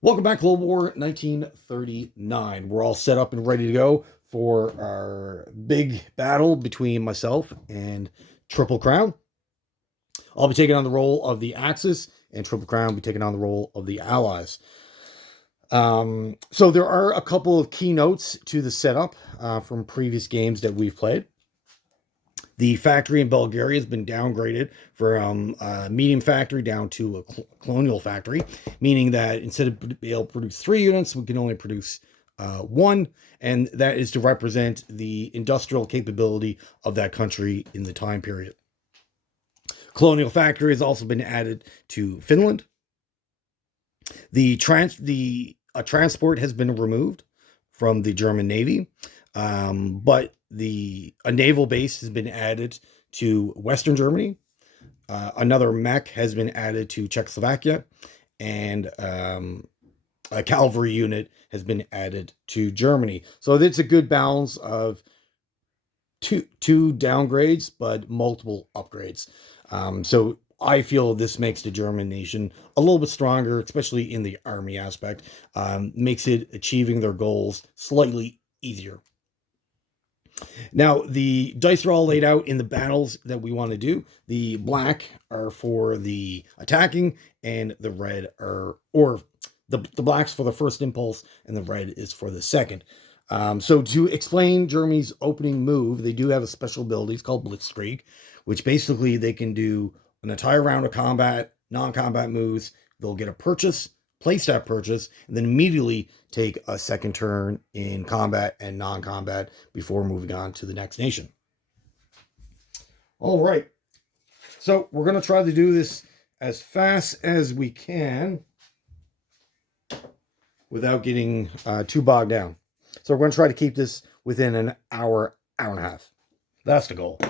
Welcome back, Global War 1939. We're all set up and ready to go for our big battle between myself and Triple Crown. I'll be taking on the role of the Axis, and Triple Crown will be taking on the role of the Allies. So there are a couple of keynotes to the setup from previous games that we've played. The factory in Bulgaria has been downgraded from a medium factory down to a colonial factory, meaning that instead of being able to produce 3 units, we can only produce one, and that is to represent the industrial capability of that country in the time period. Colonial factory has also been added to Finland. The transport has been removed from the German Navy, but a naval base has been added to Western Germany. Another mech has been added to Czechoslovakia, and a cavalry unit has been added to Germany. So it's a good balance of two downgrades, but multiple upgrades. So I feel this makes the German nation a little bit stronger, especially in the army aspect. Makes it achieving their goals slightly easier. Now, the dice are all laid out in the battles that we want to do. The black are for the attacking, and the red or the black's for the first impulse, and the red is for the second. So to explain Germany's opening move, they do have a special ability. It's called Blitzkrieg, which basically they can do an entire round of combat, non-combat moves. They'll get a purchase, place that purchase, and then immediately take a second turn in combat and non-combat before moving on to the next nation. All right. So we're going to try to do this as fast as we can without getting too bogged down. So we're going to try to keep this within an hour, hour and a half. That's the goal.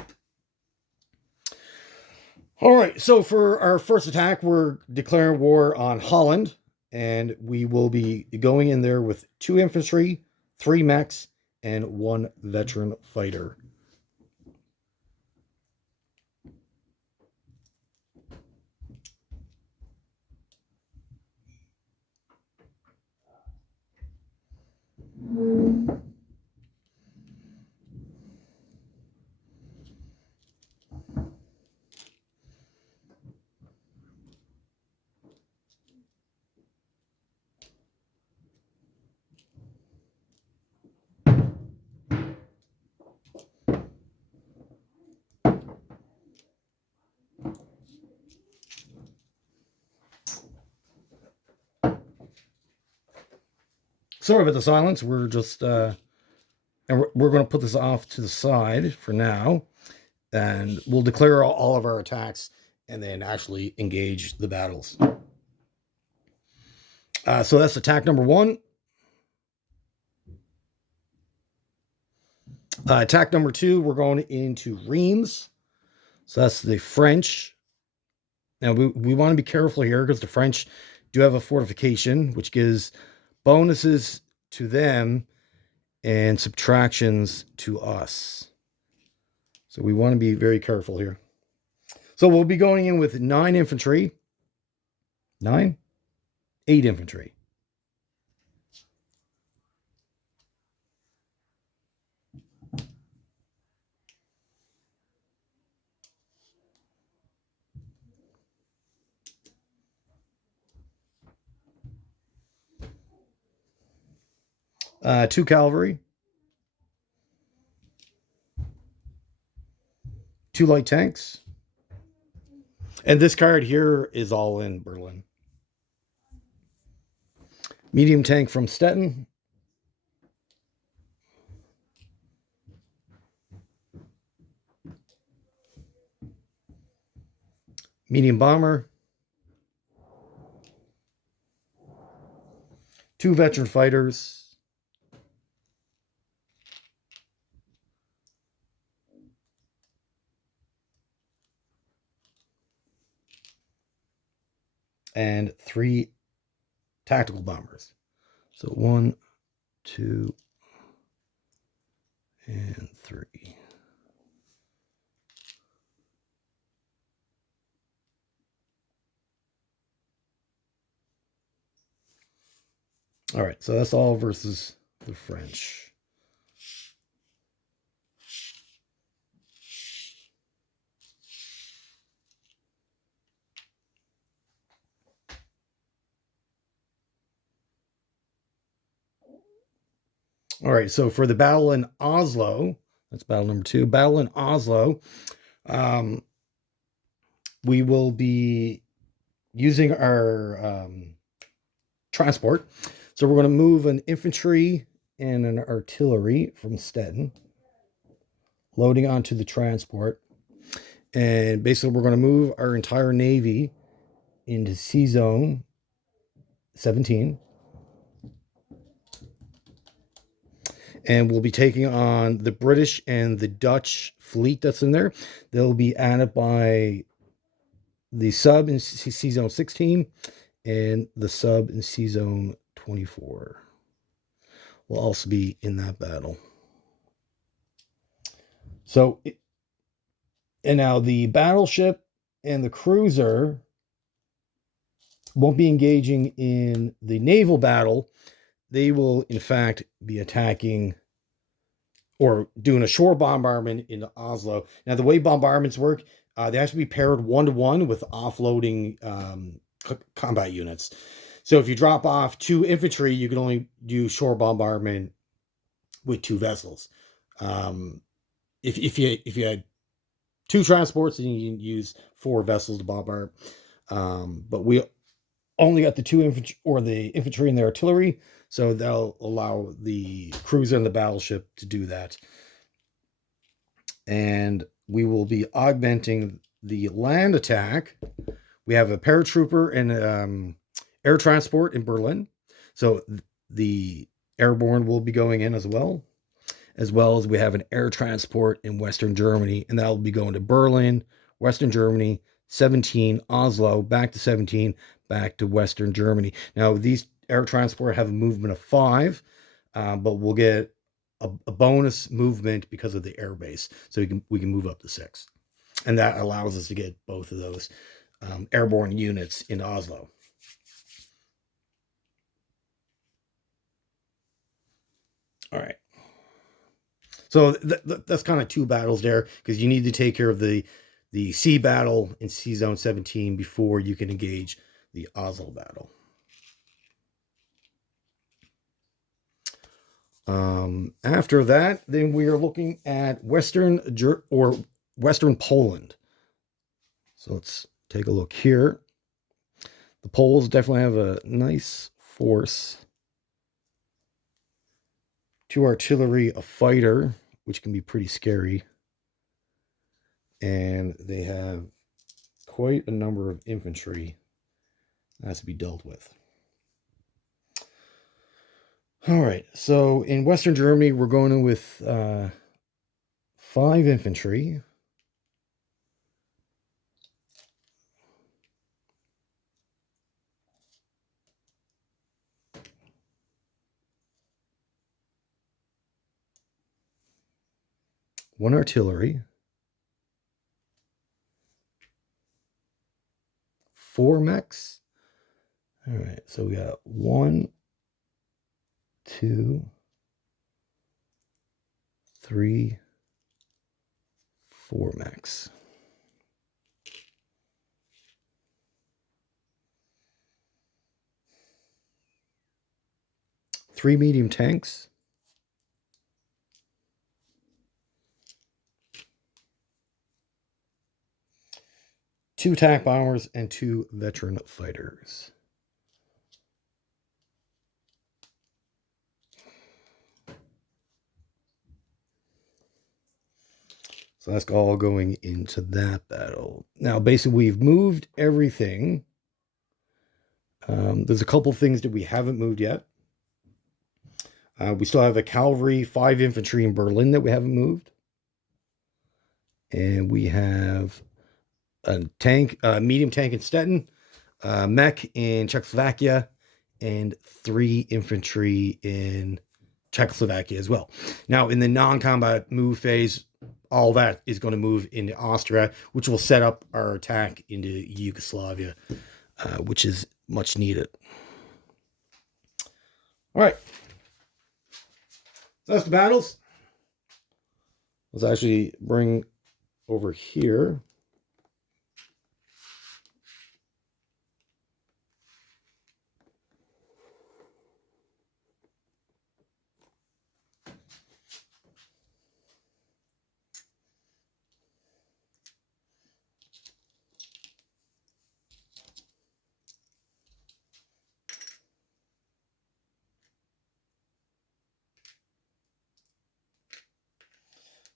All right, so for our first attack, we're declaring war on Holland, and we will be going in there with 2 infantry, 3 mechs, and 1 veteran fighter. Sorry about the silence. We're just and we're going to put this off to the side for now, and we'll declare all of our attacks and then actually engage the battles. So that's attack number 1. Attack number 2, we're going into Reims. So that's the French. Now we want to be careful here because the French do have a fortification, which gives bonuses to them and subtractions to us. So we want to be very careful here. So we'll be going in with 9 infantry. 8 infantry. Two cavalry. 2 light tanks. And this card here is all in Berlin. Medium tank from Stettin. Medium bomber. 2 veteran fighters. And 3 tactical bombers. So 1, 2, and 3. All right, so that's all versus the French. All right, so for the battle in Oslo, that's battle number 2. Battle in Oslo, we will be using our transport. So we're going to move an infantry and an artillery from Stettin, loading onto the transport. And basically, we're going to move our entire navy into Sea Zone 17. And we'll be taking on the British and the Dutch fleet that's in there. They'll be added by the sub in Sea Zone 16 and the sub in Sea Zone 24 will also be in that battle. So, and now the battleship and the cruiser won't be engaging in the naval battle. They will, in fact, be attacking or doing a shore bombardment into Oslo. Now, the way bombardments work, they have to be paired 1-to-1 with offloading combat units. So if you drop off 2 infantry, you can only do shore bombardment with 2 vessels. If you had 2 transports, then you can use 4 vessels to bombard. But we only got the 2 infantry, or the infantry and the artillery, so that'll allow the cruiser and the battleship to do that. And we will be augmenting the land attack. We have a paratrooper and air transport in Berlin, so the airborne will be going in as well as we have an air transport in Western Germany, and that will be going to Berlin, Western Germany, 17, Oslo, back to 17, back to Western Germany. Now, these air transport have a movement of 5, but we'll get a bonus movement because of the airbase, so we can move up to 6, and that allows us to get both of those airborne units in Oslo. All right. So that's kind of 2 battles there, because you need to take care of the sea battle in Sea Zone 17 before you can engage the Oslo battle. After that, then we are looking at Western Poland. So let's take a look here. The Poles definitely have a nice force. 2 artillery, a fighter, which can be pretty scary. And they have quite a number of infantry that has to be dealt with. All right, so in Western Germany, we're going in with 5 infantry. One artillery. 4 mechs. All right, so we got 1, 2, 3, 4 mechs. 3 medium tanks. 2 attack bombers and 2 veteran fighters. So that's all going into that battle. Now, basically, we've moved everything. There's a couple things that we haven't moved yet. We still have a cavalry, 5 infantry in Berlin that we haven't moved. And we have a tank, medium tank in Stettin, mech in Czechoslovakia, and 3 infantry in Czechoslovakia as well. Now, in the non-combat move phase, all that is going to move into Austria, which will set up our attack into Yugoslavia, which is much needed. All right. So that's the battles. Let's actually bring over here.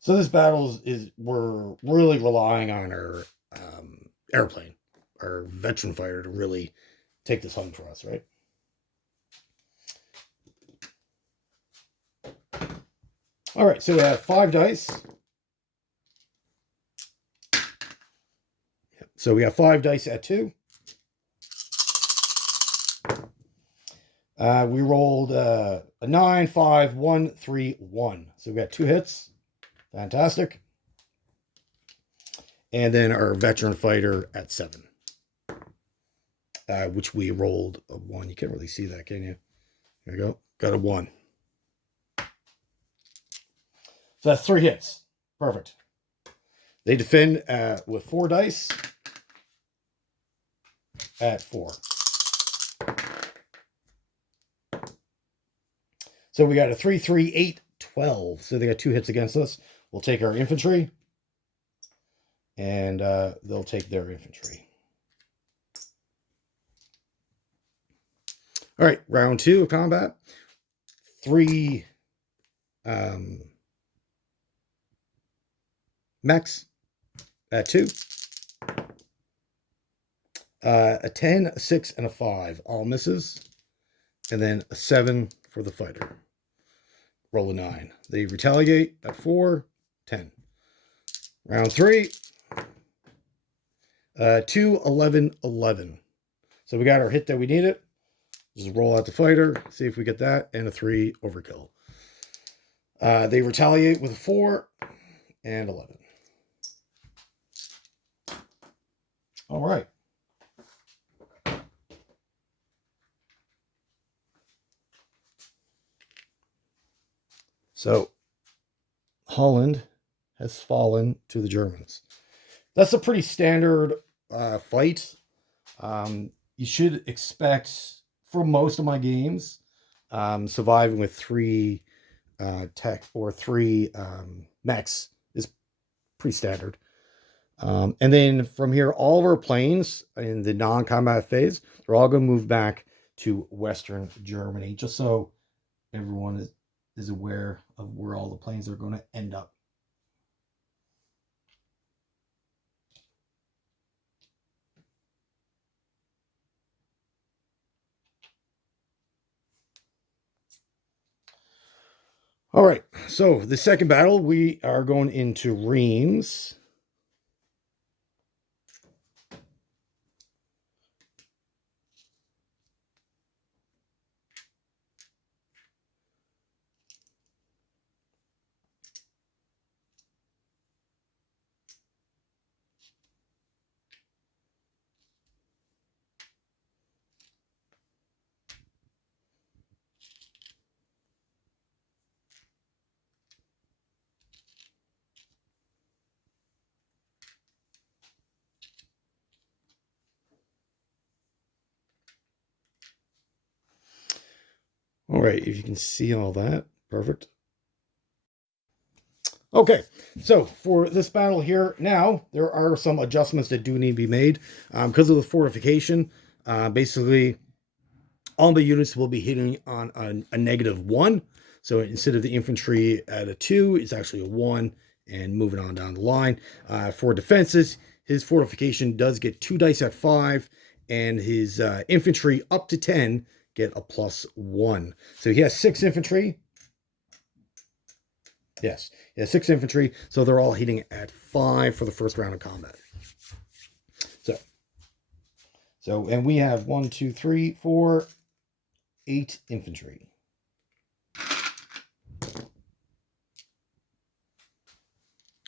So this battle is we're really relying on our airplane, our veteran fighter, to really take this home for us, right? All right, so we have 5 dice. So we have 5 dice at 2. We rolled a 9, 5, 1, 3, 1. So we got 2 hits. Fantastic. And then our veteran fighter at 7, which we rolled a 1. You can't really see that, can you? There you go. Got a 1. So that's 3 hits. Perfect. They defend with 4 dice at 4. So we got a 3, 3, 8, 12. So they got 2 hits against us. We'll take our infantry. And they'll take their infantry. All right, round 2 of combat. 3 mechs at 2. A 10, a 6, and a 5. All misses. And then a 7 for the fighter. Roll a 9. They retaliate at 4, 10. Round 3. 2, 11, 11. So we got our hit that we needed. Just roll out the fighter, see if we get that, and a 3 overkill. They retaliate with a 4 and 11. All right. So Holland has fallen to the Germans. That's a pretty standard fight. You should expect, for most of my games, surviving with 3 tech or 3 mechs is pretty standard. And then from here, all of our planes in the non-combat phase, they're all going to move back to Western Germany, just so everyone is aware of where all the planes are going to end up. All right, so the second battle, we are going into Reims. All right, if you can see all that, perfect. Okay, so for this battle here, now there are some adjustments that do need to be made because of the fortification. Basically, all the units will be hitting on a -1. So instead of the infantry at a 2, it's actually a 1, and moving on down the line. For defenses, his fortification does get 2 dice at 5, and his infantry up to 10 get a +1. So he has 6 infantry. Yes, he has 6 infantry, so they're all hitting at 5 for the first round of combat. So, and we have 1, 2, 3, 4, 8 infantry.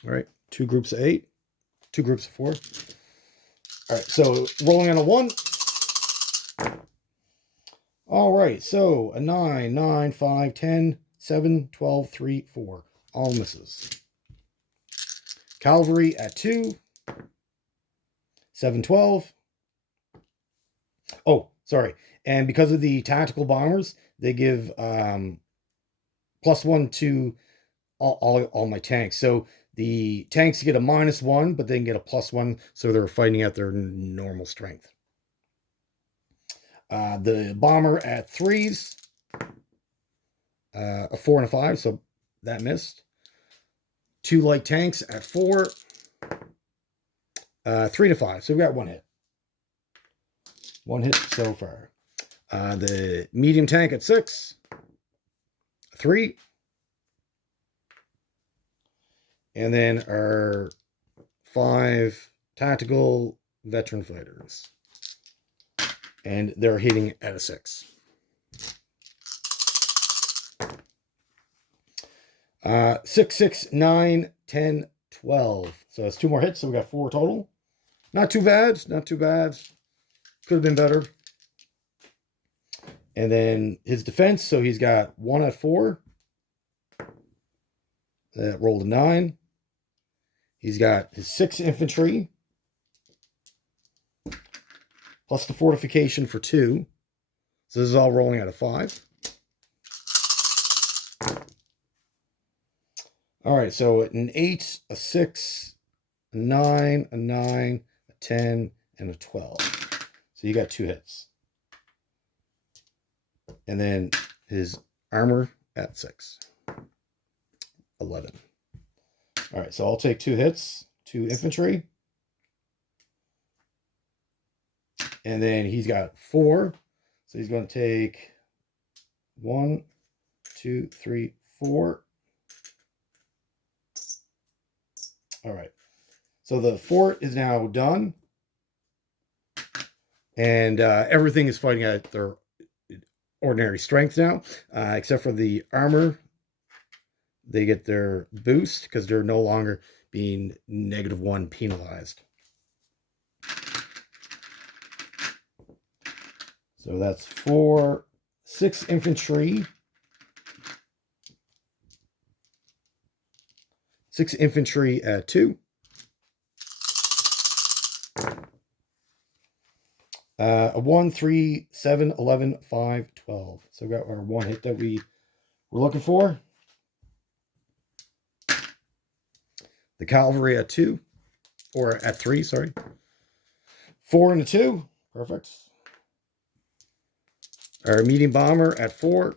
All right, 2 groups of 8, 2 groups of 4. All right, so rolling on a 1. All right, so a 9, 9, 5, 10, 7, 12, 3, 4. All misses. Cavalry at 2, 7, 12. Oh, sorry. And because of the tactical bombers, they give +1 to all my tanks. So the tanks get a -1, but they can get a +1, so they're fighting at their normal strength. The bomber at 3s, a 4 and a 5, so that missed. 2 light tanks at 4, 3 to 5, so we got 1 hit. 1 hit so far. The medium tank at 6, 3. And then our 5 tactical veteran fighters. And they're hitting at a 6. 6, 6, 9, 10, 12. So it's 2 more hits, so we got 4 total. Not too bad, not too bad. Could have been better. And then his defense, so he's got 1 at 4. That rolled a 9. He's got his 6 infantry, plus the fortification for 2. So this is all rolling out of 5. All right, so an 8, a 6, a 9, a 9, a 10, and a 12. So you got 2 hits. And then his armor at 6. 11. All right, so I'll take 2 hits, 2 infantry. And then he's got 4. So he's going to take 1, 2, 3, 4. All right. So the fort is now done. And everything is fighting at their ordinary strength now, except for the armor. They get their boost because they're no longer being -1 penalized. So that's 4, 6 infantry. 6 infantry at 2. A 1, 3, 7, 11, 5, 12. So we got our 1 hit that we were looking for. The cavalry at 2, or at 3, sorry. 4 and a 2, perfect. Our medium bomber at 4,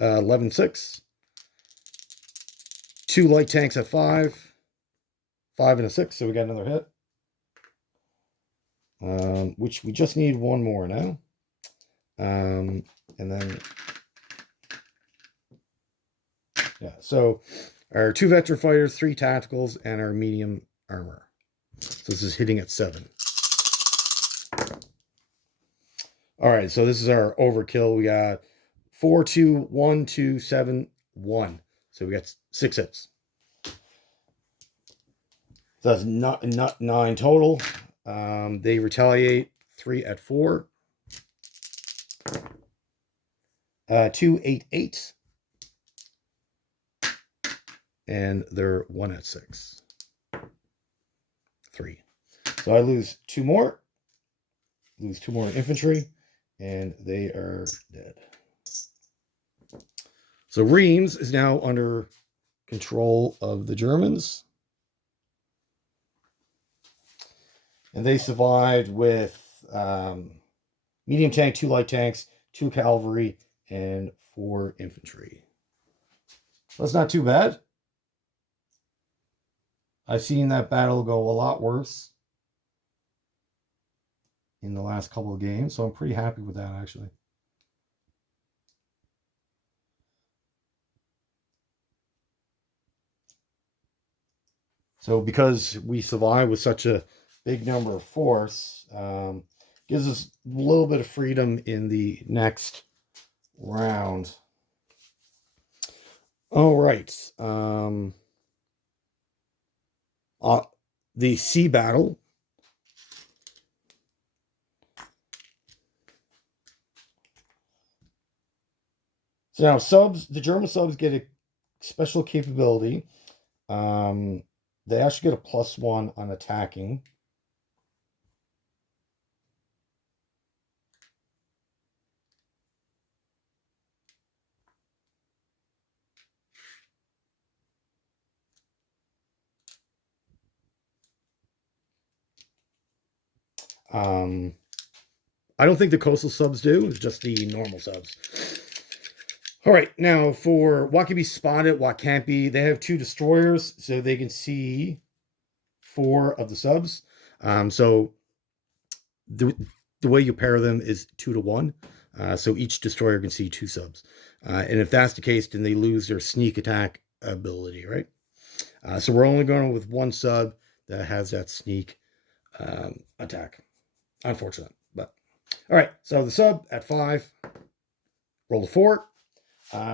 11, 6. 2 light tanks at 5, 5 and a 6, so we got another hit. Which we just need 1 more now. And then, yeah, so our 2 veteran fighters, 3 tacticals, and our medium armor. So this is hitting at 7. All right, so this is our overkill. We got 4, 2, 1, 2, 7, 1. So we got 6 hits. So that's not 9 total. They retaliate 3 at 4. 2, 8, 8. And they're 1 at 6. 3. So I lose 2 more. Lose 2 more infantry. And they are dead. So Reims is now under control of the Germans. And they survived with medium tank, 2 light tanks, 2 cavalry, and 4 infantry. That's not too bad. I've seen that battle go a lot worse in the last couple of games, so I'm pretty happy with that, actually. So because we survived with such a big number of force, gives us a little bit of freedom in the next round. All right. The sea battle. So now subs, the German subs get a special capability. They actually get a +1 on attacking. I don't think the coastal subs do. It's just the normal subs. All right, now for what can be spotted, what can't be, they have 2 destroyers, so they can see 4 of the subs. So the way you pair them is 2 to 1. So each destroyer can see 2 subs. And if that's the case, then they lose their sneak attack ability, right? So we're only going with 1 sub that has that sneak attack. Unfortunate, but all right. So the sub at 5, roll a 4.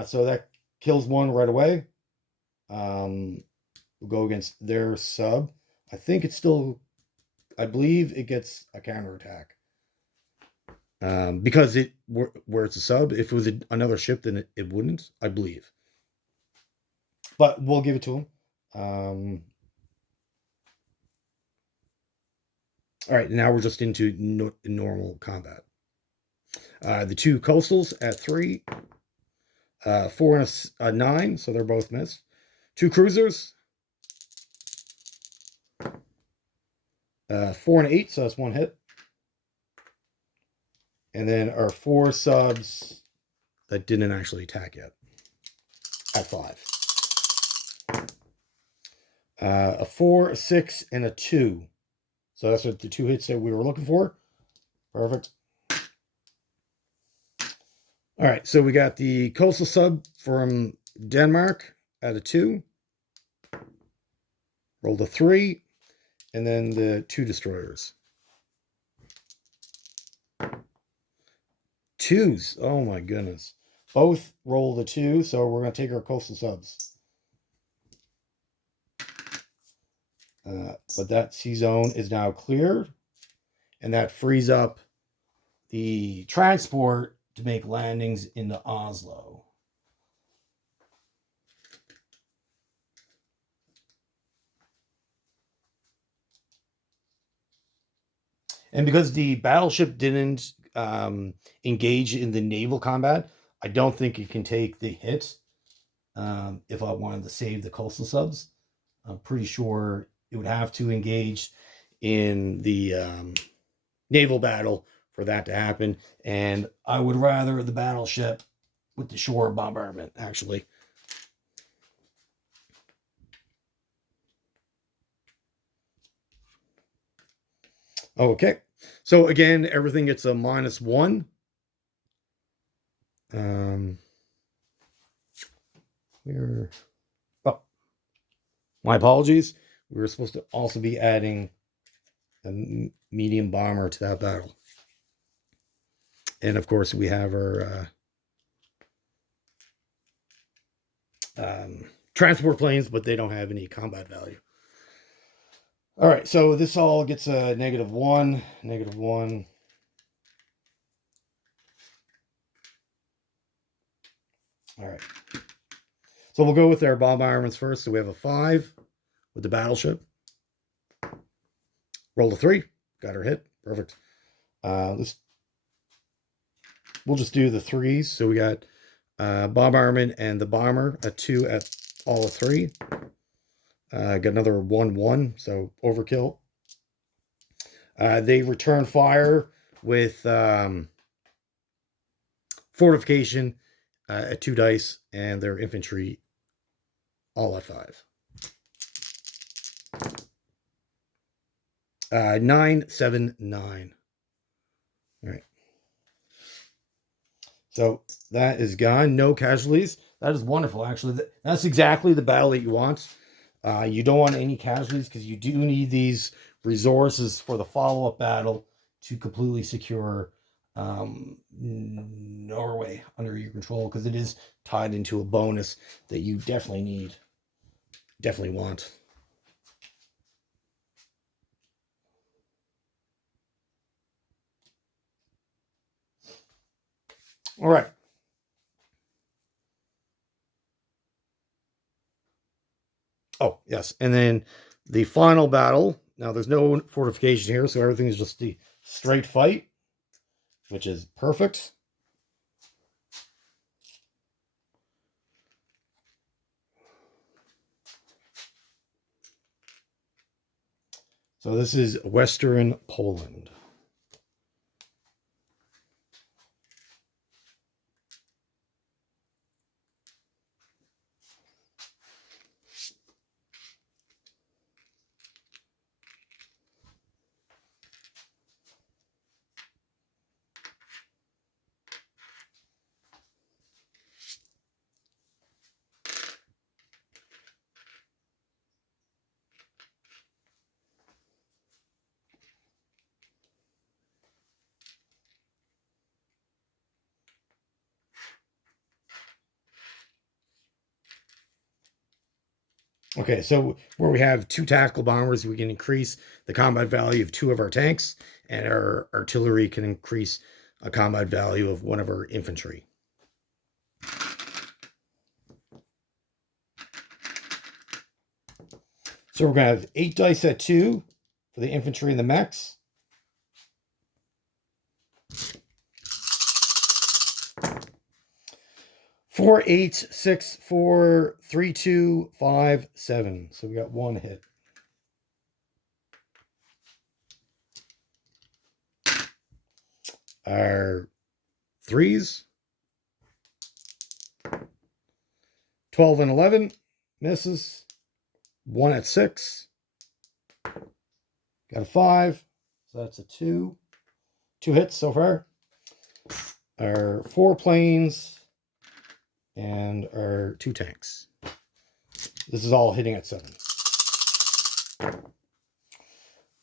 So that kills 1 right away. We'll go against their sub. I think it's still, I believe it gets a counterattack. Because where it's a sub, if it was another ship, then it wouldn't, I believe. But we'll give it to him. All right, now we're just into normal combat. The 2 coastals at 3, 4 and a 9, so they're both missed. 2 cruisers, 4 and 8, so that's 1 hit. And then our 4 subs that didn't actually attack yet at 5. A 4, a 6, and a 2. So that's what the 2 hits that we were looking for. Perfect. All right, so we got the coastal sub from Denmark at a 2. Rolled a 3, and then the 2 destroyers. 2s. Oh my goodness. Both rolled a 2, so we're going to take our coastal subs. But that sea zone is now cleared, and that frees up the transport to make landings into Oslo. And because the battleship didn't engage in the naval combat, I don't think it can take the hit if I wanted to save the coastal subs. I'm pretty sure it would have to engage in the naval battle for that to happen. And I would rather the battleship with the shore bombardment, actually. Okay. So again, everything gets a -1. We're oh, my apologies. We were supposed to also be adding a medium bomber to that battle. And of course, we have our transport planes, but they don't have any combat value. All right, so this all gets a -1, -1. All right. So we'll go with our bombardments first. So we have a 5 with the battleship. Roll a 3. Got her hit. Perfect. We'll just do the 3s. So we got bombardment and the bomber, a 2 at all of 3. Got another 1-1, so overkill. They return fire with fortification at 2 dice, and their infantry all at 5. 9, 7, 9. All right. So that is gone. No casualties. That is wonderful, actually. That's exactly the battle that you want. You don't want any casualties because you do need these resources for the follow-up battle to completely secure Norway under your control, because it is tied into a bonus that you definitely need, definitely want. All right. Oh, yes. And then the final battle. Now, there's no fortification here, so everything is just the straight fight, which is perfect. So this is Western Poland. Okay, so where we have 2 tactical bombers, we can increase the combat value of 2 of our tanks, and our artillery can increase a combat value of 1 of our infantry. So we're going to have 8 dice at 2 for the infantry and the mechs. 4, 8, 6, 4, 3, 2, 5, 7. So we got 1 hit. Our 3s. 12 and 11. Misses. 1 at 6. Got a 5. So that's a 2. 2 hits so far. Our 4 planes. And our 2 tanks. This is all hitting at 7.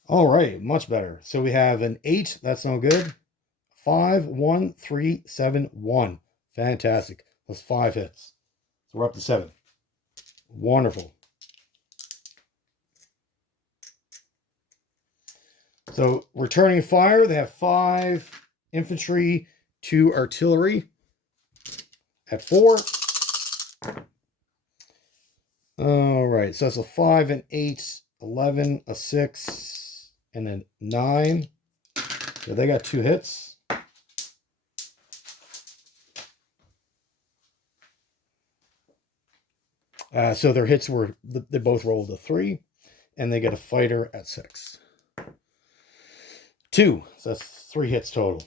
All right, much better. So we have an 8. That's no good. 5, 1, 3, 7, 1. Fantastic. That's 5 hits. So we're up to 7. Wonderful. So returning fire, they have 5 infantry, 2 artillery at 4. All right, so that's a 5 and 8, 11, a 6, and a 9. So they got 2 hits. So their hits were, they both rolled a 3, and they get a fighter at 6. 2, so that's 3 hits total.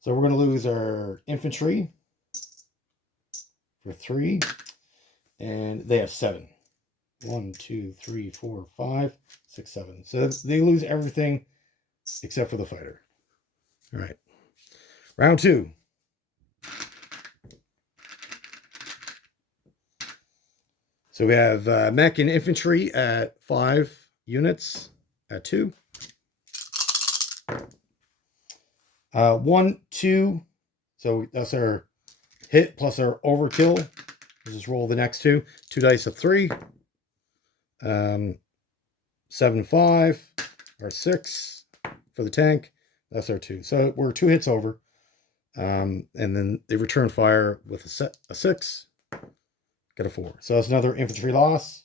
So we're going to lose our infantry for 3, and they have 7. 1, 2, 3, 4, 5, 6, 7. So they lose everything except for the fighter. All right. Round 2. So we have mech and infantry at 5 units at 2. 1, 2. So that's our hit plus our overkill. We'll just roll the next 2. 2 dice of 3. 7, 5. Our 6 for the tank. That's our 2. So we're 2 hits over. And then they return fire with a 6. Get a 4. So that's another infantry loss.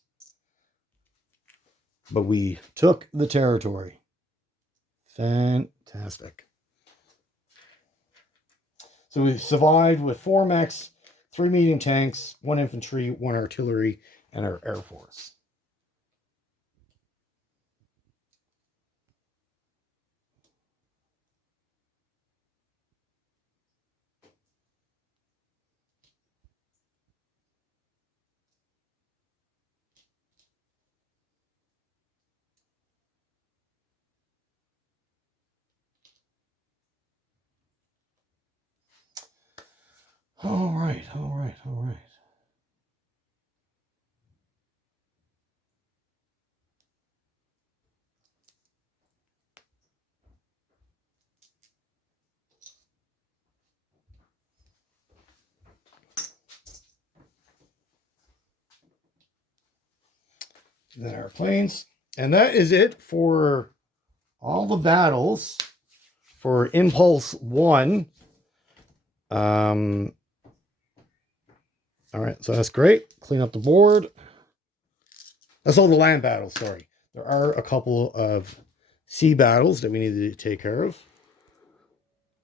But we took the territory. Fantastic. So we survived with 4 mechs, 3 medium tanks, 1 infantry, 1 artillery, and our air force. All right. Then our planes. And that is it for all the battles for Impulse 1. All right, so that's great. Clean up the board. That's all the land battles, sorry. There are a couple of sea battles that we need to take care of.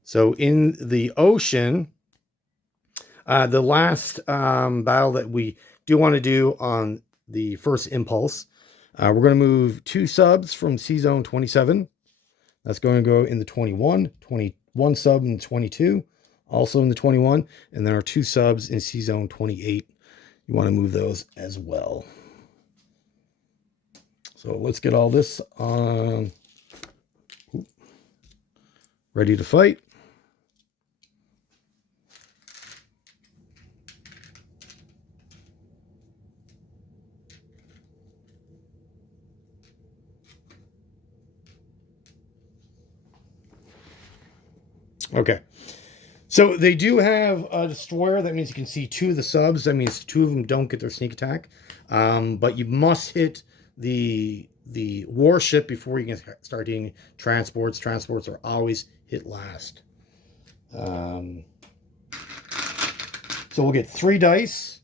So in the ocean, the last battle that we do want to do on the first impulse, we're going to move 2 subs from Sea Zone 27. That's going to go in the 21, 21 sub in the 22, also in the 21, and there are 2 subs in Sea Zone 28. You want to move those as well. So let's get all this on, ready to fight. Okay. So they do have a destroyer. That means you can see 2 of the subs. That means 2 of them don't get their sneak attack. But you must hit the warship before you can start hitting transports. Transports are always hit last. So we'll get 3 dice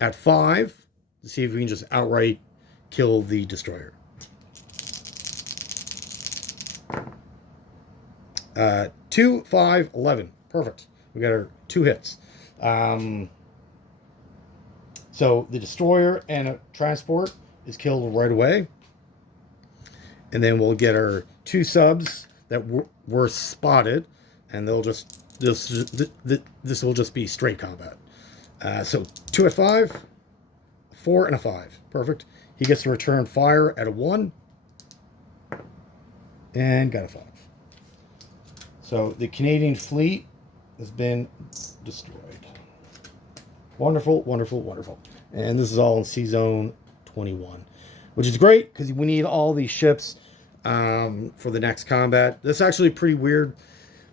at 5 to see if we can just outright kill the destroyer. 2, 5, 11. Perfect. We got our 2 hits. So the destroyer and a transport is killed right away. And then we'll get our 2 subs that were spotted, and they'll just this will just be straight combat. So 2 at 5, 4 and a 5. Perfect. He gets to return fire at a 1 and got a 5. So the Canadian fleet has been destroyed. Wonderful, wonderful, wonderful. And this is all in Sea Zone 21, which is great because we need all these ships for the next combat. That's actually pretty weird.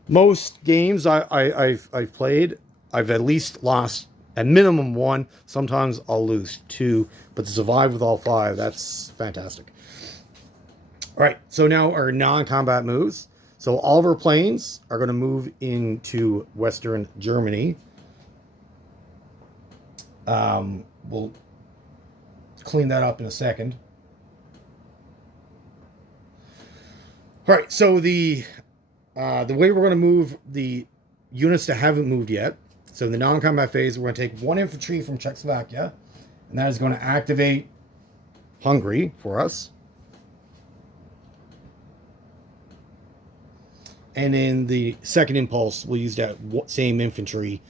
Most games I've played, I've at least lost at minimum 1. Sometimes I'll lose 2, but to survive with all 5, that's fantastic. All right, so now our non-combat moves. So all of our planes are going to move into Western Germany. We'll clean that up in a second. All right, so the way we're going to move the units that haven't moved yet. So in the non-combat phase, we're going to take 1 infantry from Czechoslovakia, and that is going to activate Hungary for us. And in the second impulse, we'll use that same infantry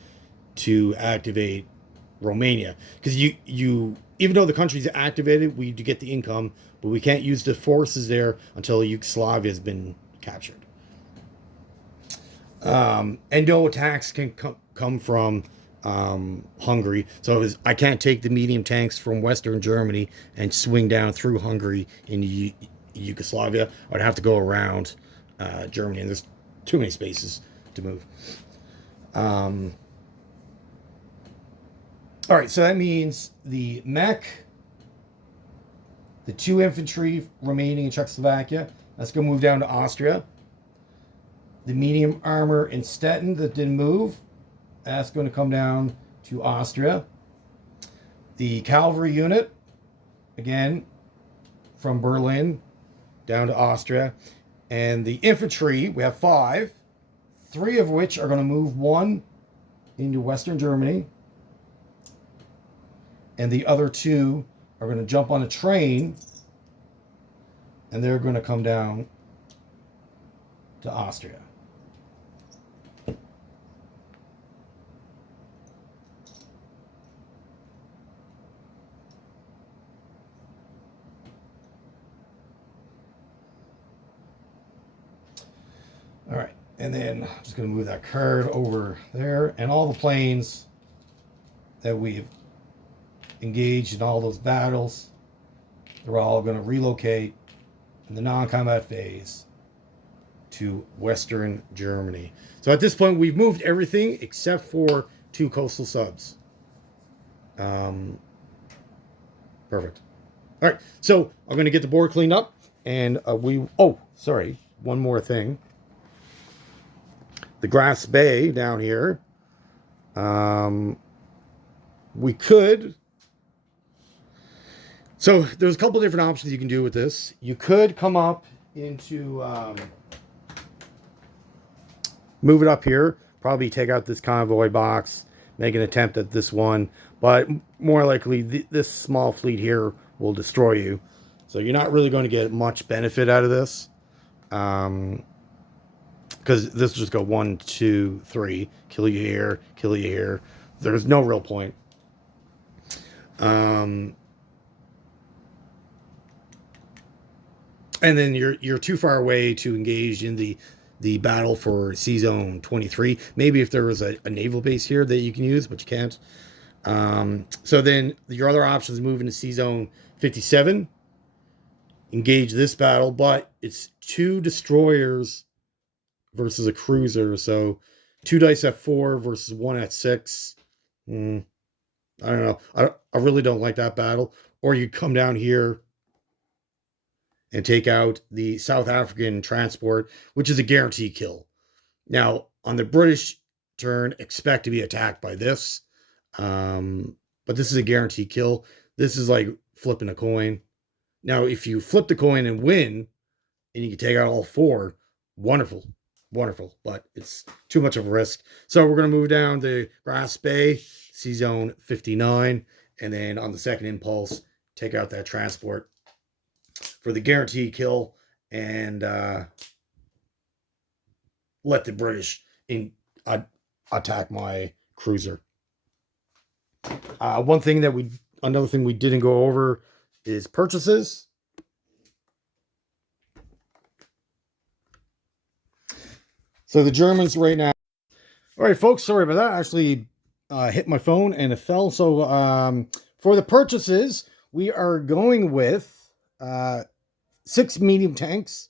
to activate Romania. Because you even though the country's activated, we do get the income, but we can't use the forces there until Yugoslavia has been captured. And no attacks can come from Hungary. So I can't take the medium tanks from Western Germany and swing down through Hungary into Yugoslavia. I'd have to go around Germany, and there's too many spaces to move. All right, so that means the mech, the 2 infantry remaining in Czechoslovakia, that's going to move down to Austria. The medium armor in Stettin that didn't move, that's going to come down to Austria. The cavalry unit, again, from Berlin down to Austria. And the infantry, we have 5, 3 of which are going to move 1 into Western Germany. And the other 2 are going to jump on a train, and they're going to come down to Austria. All right, and then I'm just going to move that card over there, and all the planes that we've engaged in all those battles, they're all going to relocate in the non-combat phase to Western Germany. So at this point, we've moved everything except for 2 coastal subs. Perfect. All right, so I'm going to get the board cleaned up, and oh, sorry, one more thing. The Grass Bay down here, we could So there's a couple different options you can do with this. You could come up into move it up here, probably take out this convoy box, make an attempt at this one, but more likely this small fleet here will destroy you. So you're not really going to get much benefit out of this. Because this will just go 1, 2, 3, kill you here, kill you here. There's no real point. And then you're too far away to engage in the battle for Sea Zone 23. Maybe if there was a naval base here that you can use, but you can't. So then your other option is moving to Sea Zone 57. Engage this battle, but it's 2 destroyers versus a cruiser. So 2 dice at 4 versus 1 at 6. I don't know. I really don't like that battle. Or you come down here and take out the South African transport, which is a guaranteed kill. Now, on the British turn, expect to be attacked by this. But this is a guaranteed kill. This is like flipping a coin. Now, if you flip the coin and win, and you can take out all 4, wonderful. Wonderful. But it's too much of a risk. So we're going to move down to Grass Bay, Sea Zone 59, and then on the second impulse, take out that transport for the guaranteed kill and let the British attack my cruiser. Another thing we didn't go over is purchases. So the Germans right now. All right, folks, sorry about that. I actually hit my phone and it fell. So for the purchases, we are going with 6 medium tanks,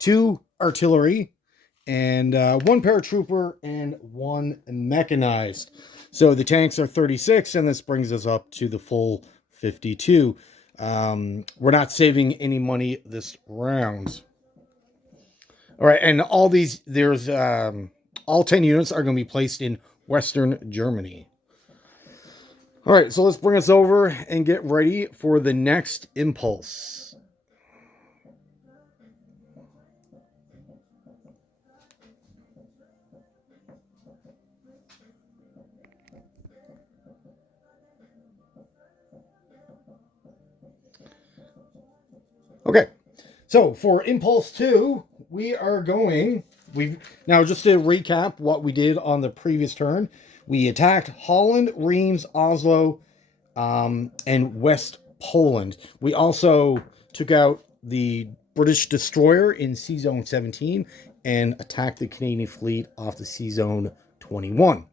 2 artillery, and 1 paratrooper and 1 mechanized. So the tanks are 36, and this brings us up to the full 52. We're not saving any money this round. All right, and all 10 units are going to be placed in Western Germany. All right, so let's bring us over and get ready for the next impulse. Okay, so for impulse 2, we are going. Now just to recap what we did on the previous turn, we attacked Holland, Reims, Oslo, and West Poland. We also took out the British destroyer in Sea Zone 17 and attacked the Canadian fleet off the Sea Zone 21.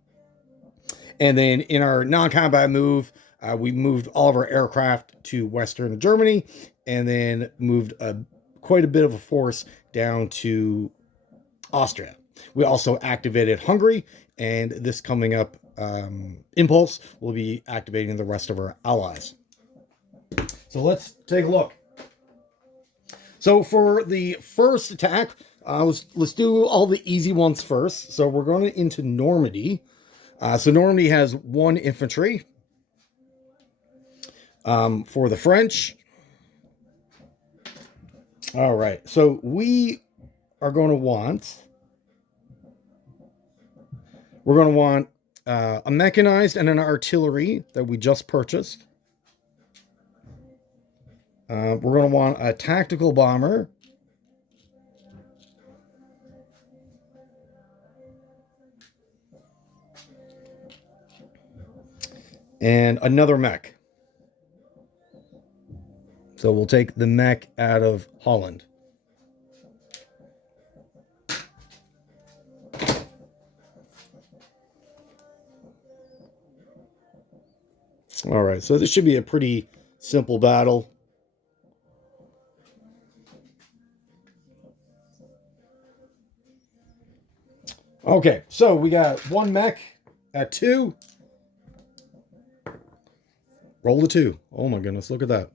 And then in our non-combat move, we moved all of our aircraft to Western Germany, and then moved quite a bit of a force down to Austria. We also activated Hungary, and this coming up impulse will be activating the rest of our allies. So let's take a look. So for the first attack, let's do all the easy ones first. So we're going into Normandy. So Normandy has 1 infantry. For the French. All right. So we are going to want. We're going to want a mechanized and an artillery that we just purchased. We're going to want a tactical bomber. And another mech. So we'll take the mech out of Holland. All right, so this should be a pretty simple battle. Okay, so we got 1 mech at 2. Roll the 2. Oh my goodness, look at that.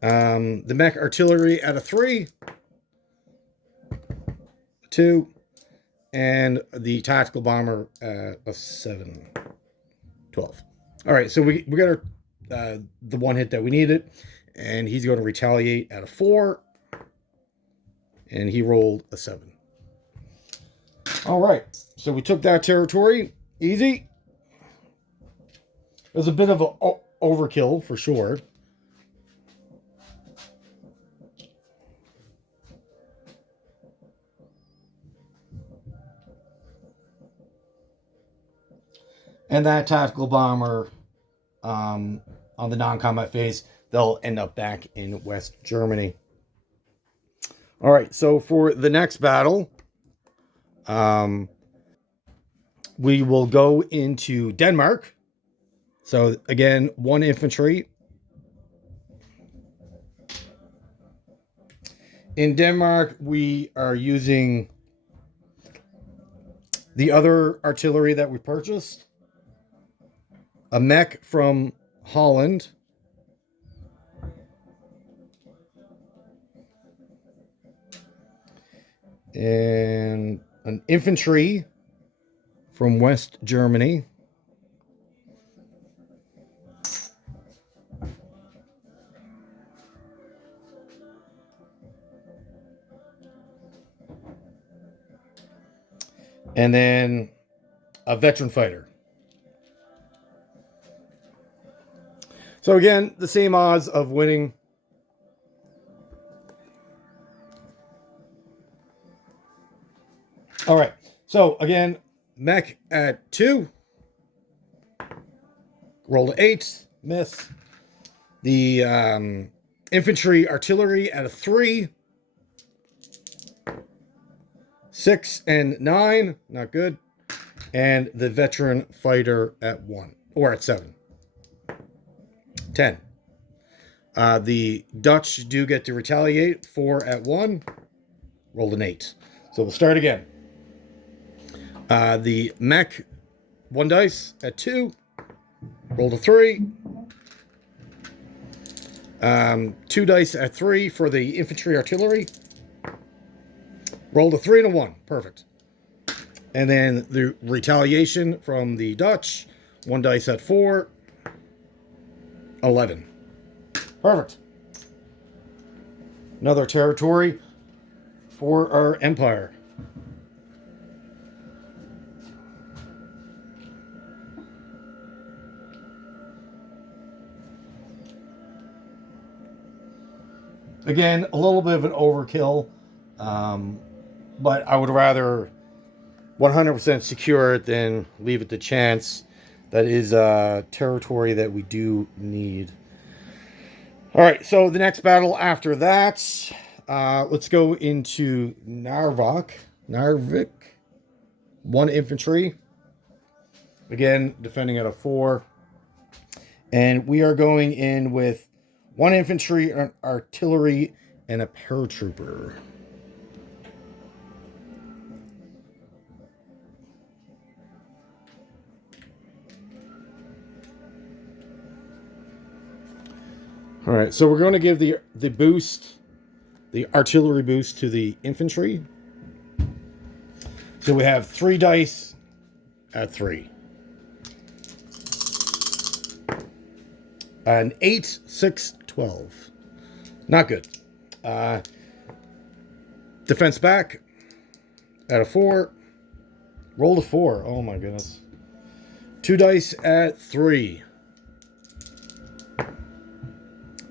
The mech artillery at a 3. 2. And the tactical bomber at a 7. 12. All right, so we got our the one hit that we needed. And he's going to retaliate at a 4. And he rolled a 7. All right. So we took that territory. Easy. It was a bit of an overkill for sure. And that tactical bomber on the non-combat phase, they'll end up back in West Germany. All right, so for the next battle, we will go into Denmark. So again, 1 infantry. In Denmark, we are using the other artillery that we purchased. A mech from Holland. And an infantry from West Germany. And then a veteran fighter. So again, the same odds of winning. All right. So again, mech at 2. Roll to 8. Miss. The infantry artillery at a 3. 6 and 9. Not good. And the veteran fighter at 1. Or at 7. 10. The Dutch do get to retaliate. 4 at 1. Rolled an 8. So we'll start again. The mech, 1 dice at 2. Rolled a 3. 2 dice at 3 for the infantry artillery. Rolled a 3 and a 1. Perfect. And then the retaliation from the Dutch, 1 dice at 4. 11. Perfect. Another territory for our empire. Again, a little bit of an overkill, but I would rather 100% secure it than leave it to chance. That is a territory that we do need. All right, so the next battle after that, let's go into Narvik. 1 infantry. Again, defending at a 4. And we are going in with 1 infantry, an artillery, and a paratrooper. All right, so we're going to give the boost, the artillery boost to the infantry. So we have 3 dice at 3. An 8, 6, 12. Not good. Defense back at a 4. Rolled a 4. Oh my goodness. 2 dice at 3.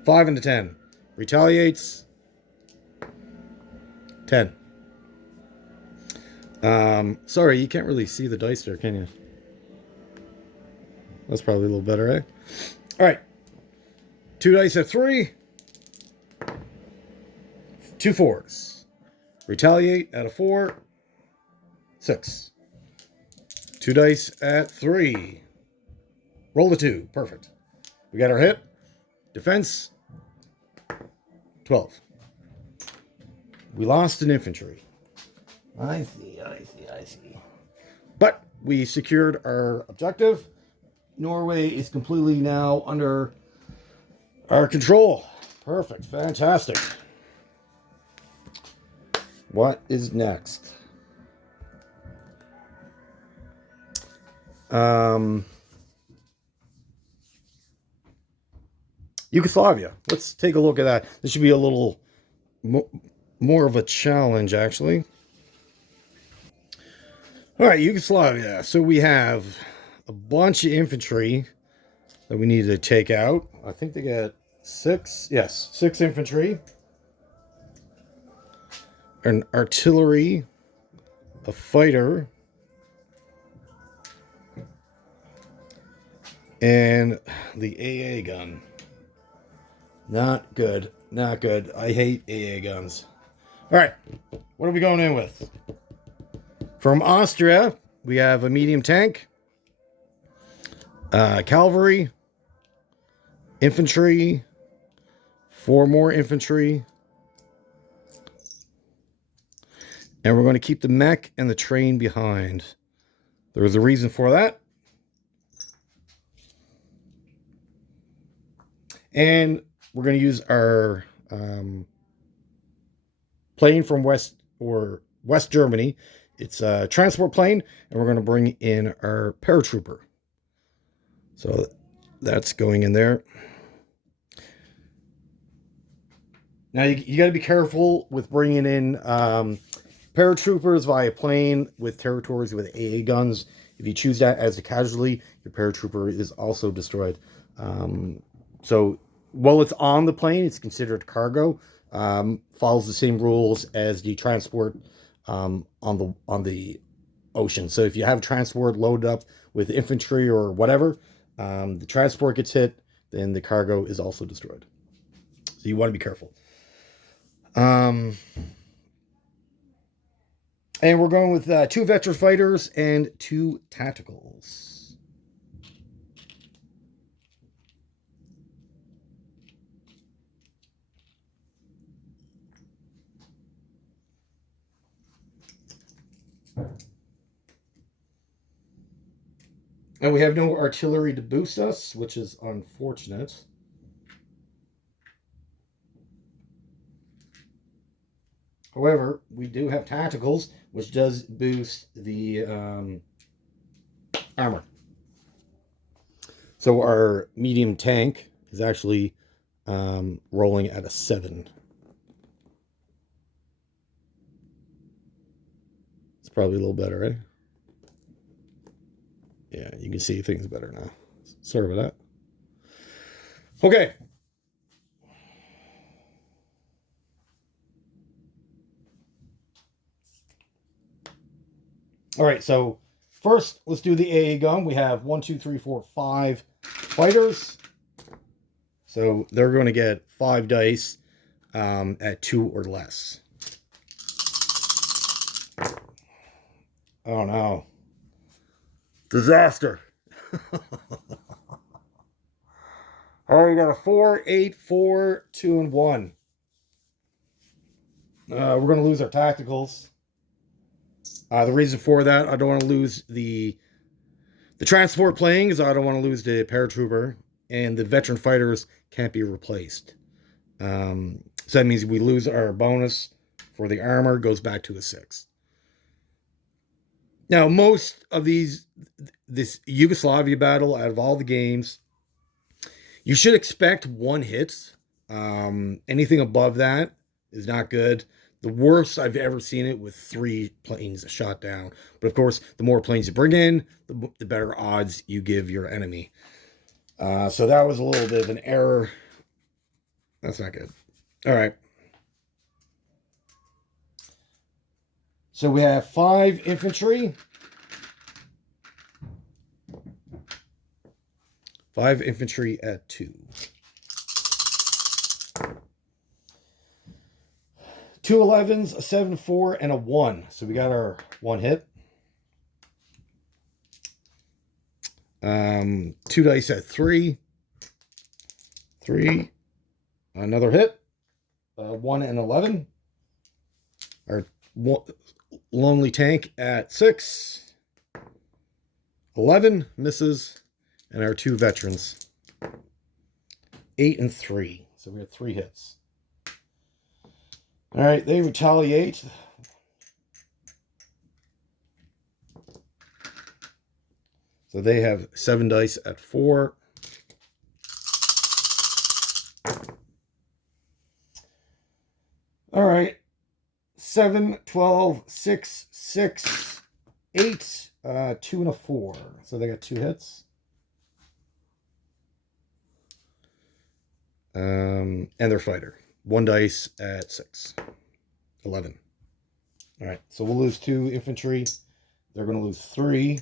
5 and a 10. Retaliates. 10. Sorry, you can't really see the dice there, can you? That's probably a little better, eh? All right. 2 dice at 3. 2 4s. Retaliate at a 4. 6. 2 dice at 3. Roll a 2. Perfect. We got our hit. Defense. 12. We lost an infantry. I see. But we secured our objective. Norway is completely now under our control. Perfect. Fantastic. What is next? Yugoslavia. Let's take a look at that. This should be a little more of a challenge, actually. All right, Yugoslavia. So we have a bunch of infantry that we need to take out. I think they get 6. Yes, 6 infantry. An artillery. A fighter. And the AA gun. Not good. Not good. I hate AA guns. All right. What are we going in with? From Austria, we have a medium tank, cavalry, infantry, 4 more infantry, and we're going to keep the mech and the train behind. There's a reason for that. And we're going to use our plane from West Germany. It's a transport plane, and we're going to bring in our paratrooper. So that's going in there. Now you got to be careful with bringing in paratroopers via plane with territories with AA guns. If you choose that as a casualty, your paratrooper is also destroyed. So while it's on the plane, it's considered cargo. Follows the same rules as the transport on the ocean. So if you have transport loaded up with infantry or whatever, the transport gets hit, then the cargo is also destroyed. So you want to be careful. And we're going with 2 veteran fighters and 2 tacticals. And we have no artillery to boost us, which is unfortunate. However, we do have tacticals, which does boost the armor. So our medium tank is actually rolling at a 7. It's probably a little better, right? Yeah, you can see things better now. Sorry about that. Okay. All right, so first, let's do the AA gun. We have 1, 2, 3, 4, 5 fighters. So they're going to get 5 dice at 2 or less. Oh no. Disaster. All right, we got a 4, 8, 4, 2, and 1. We're going to lose our tacticals. The reason for that, I don't want to lose the transport plane because I don't want to lose the paratrooper, and the veteran fighters can't be replaced. So that means we lose our bonus for the armor, goes back to a 6. Now, most of this Yugoslavia battle, out of all the games, you should expect 1 hit. Anything above that is not good. The worst I've ever seen it with 3 planes shot down. But of course, the more planes you bring in, the better odds you give your enemy. So that was a little bit of an error. That's not good. All right. So we have 5 infantry. 5 infantry at 2. 2 11s, a 7, 4, and a 1. So we got our 1 hit. 2 dice at 3. 3. Another hit. 1 and 11. Our lonely tank at 6. 11 misses. And our 2 veterans. 8 and 3. So we have 3 hits. All right, they retaliate. So they have 7 dice at 4. 7, 12, 6, 6, 8, 2, and a 4. So they got 2 hits. And their fighter. 1 dice at 6. 11. All right, so we'll lose 2 infantry. They're going to lose 3.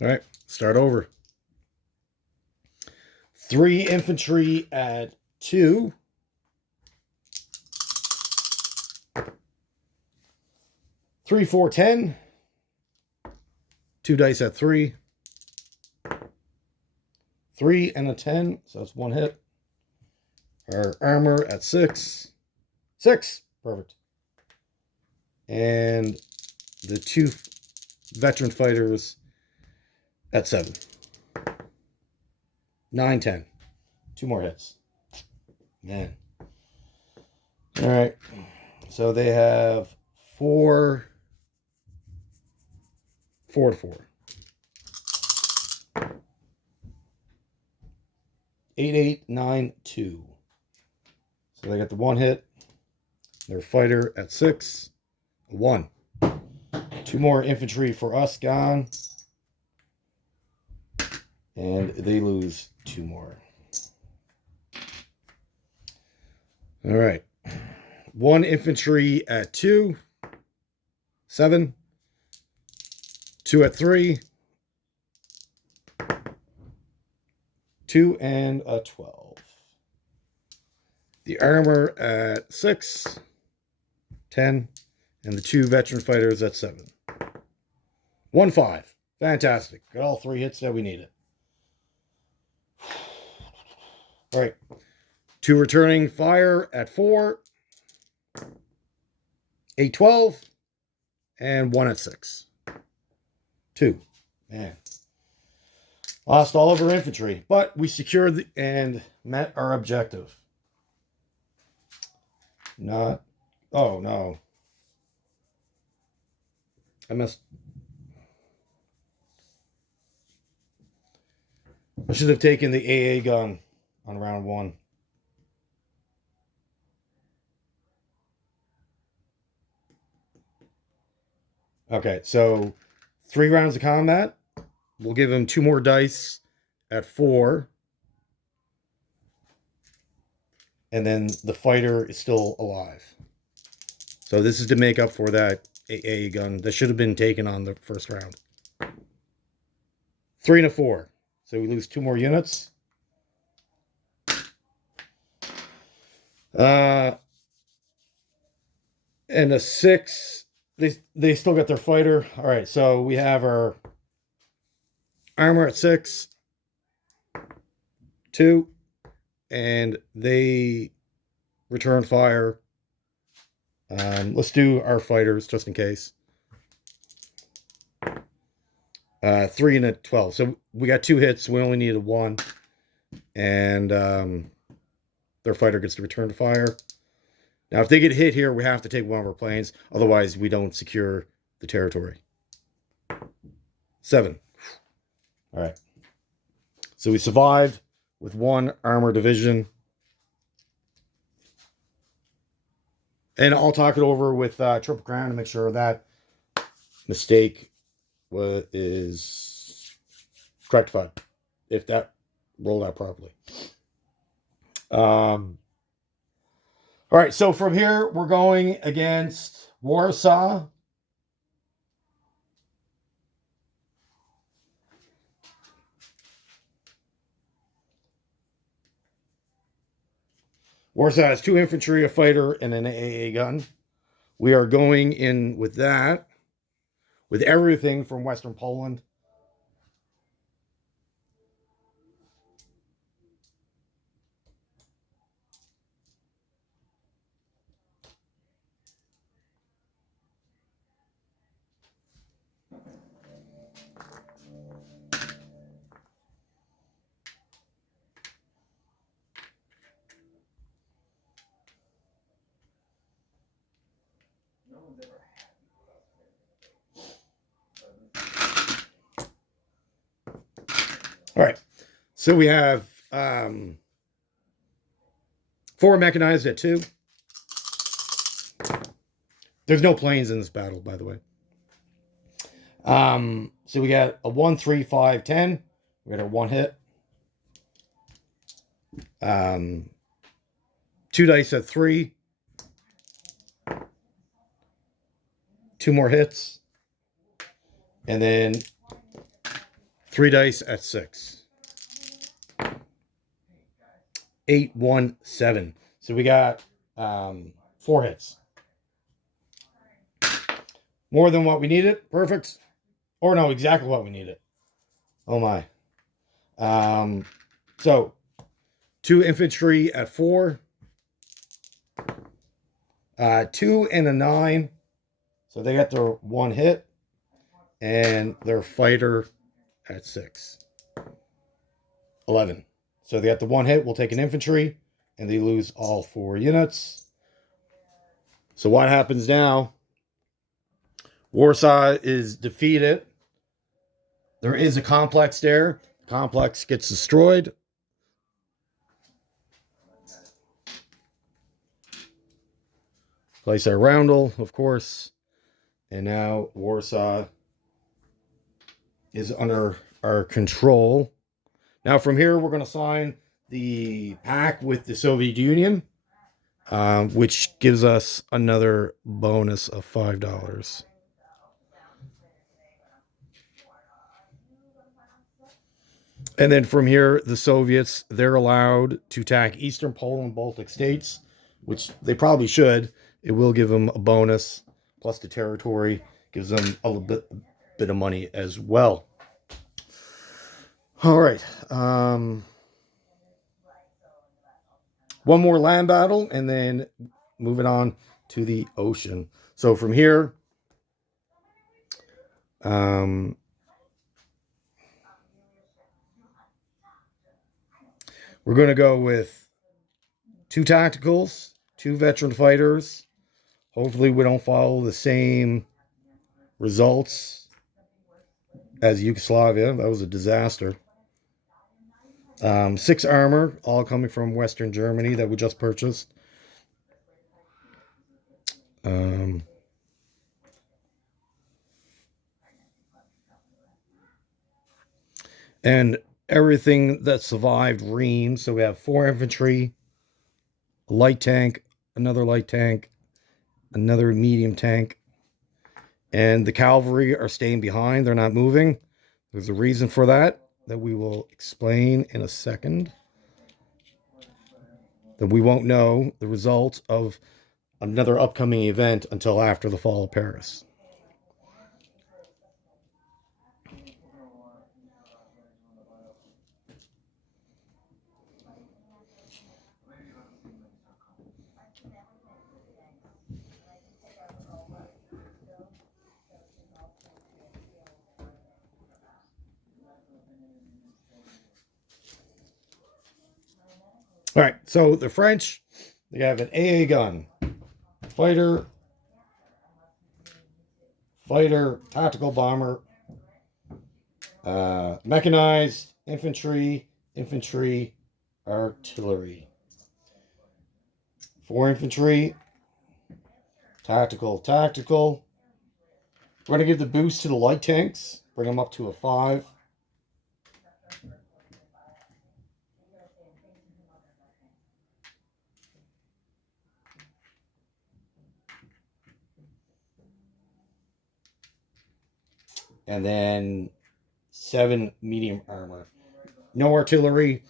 All right, start over. 3 infantry at 2. 3, 4, 10. 2 dice at 3. 3 and a 10, so that's 1 hit. Our armor at 6. 6. Perfect. And the 2 veteran fighters at 7. 9, 10. 2 more hits. Man. All right. So they have 4 to 4. 8, 8, 9, 2. So they got the 1 hit. Their fighter at 6. 1. 2 more infantry for us gone. And they lose 2 more. All right. 1 infantry at 2. 7. 2 at 3. 2 and a 12. The armor at 6. 10. And the 2 veteran fighters at 7. 1, 5. Fantastic. Got all 3 hits that we needed. All right. 2 returning fire at 4. 8, 12. And 1 at 6. 2. Man. Lost all of our infantry, but we secured and met our objective. Not. Oh, no. I should have taken the AA gun on round 1. Okay, so 3 rounds of combat. We'll give him 2 more dice at 4. And then the fighter is still alive. So this is to make up for that AA gun that should have been taken on the first round. 3 and a 4. So we lose 2 more units. And a 6. They still got their fighter. All right, so we have our armor at 6. 2. And they return fire. Let's do our fighters just in case. 3 and a 12. So we got 2 hits. We only needed 1. And their fighter gets to return to fire. Now, if they get hit here, we have to take one of our planes. Otherwise, we don't secure the territory. 7. All right. So we survived with 1 armor division. And I'll talk it over with Triple Crown to make sure that mistake is rectified, if that rolled out properly. All right, so from here, we're going against Warsaw. Warsaw has 2 infantry, a fighter, and an AA gun. We are going in with that, with everything from Western Poland. All right, so we have 4 mechanized at 2. There's no planes in this battle, by the way. So we got a 1, 3, 5, 10. We got our 1 hit. 2 dice at 3. 2 more hits. And then 3 dice at 6. 8, 1, 7. So we got 4 hits. More than what we needed. Perfect. Or no, exactly what we needed. Oh my. So 2 infantry at 4. 2 and a 9. So they got their 1 hit. And their fighter at 6. 11. So they got the 1 hit. We'll take an infantry. And they lose all 4 units. So what happens now? Warsaw is defeated. There is a complex there. The complex gets destroyed. Place our roundel, of course. And now Warsaw is under our control. Now from here, we're going to sign the pact with the Soviet Union, which gives us another bonus of $5. And then from here, the Soviets, they're allowed to attack Eastern Poland, Baltic states, which they probably should. It will give them a bonus, plus the territory gives them a little bit of money as well. All right. One more land battle, and then moving on to the ocean. So from here, we're going to go with 2 tacticals, 2 veteran fighters. Hopefully we don't follow the same results as Yugoslavia. That was a disaster. 6 armor, all coming from Western Germany that we just purchased. And everything that survived Reims. So we have 4 infantry, a light tank, another light tank, another medium tank, and the cavalry are staying behind. They're not moving. There's a reason for that we will explain in a second. That we won't know the result of another upcoming event until after the fall of Paris. All right, so the French, they have an AA gun, fighter, tactical bomber, mechanized, infantry, artillery. 4 infantry, tactical. We're going to give the boost to the light tanks, bring them up to a 5. And then 7 medium armor. No artillery.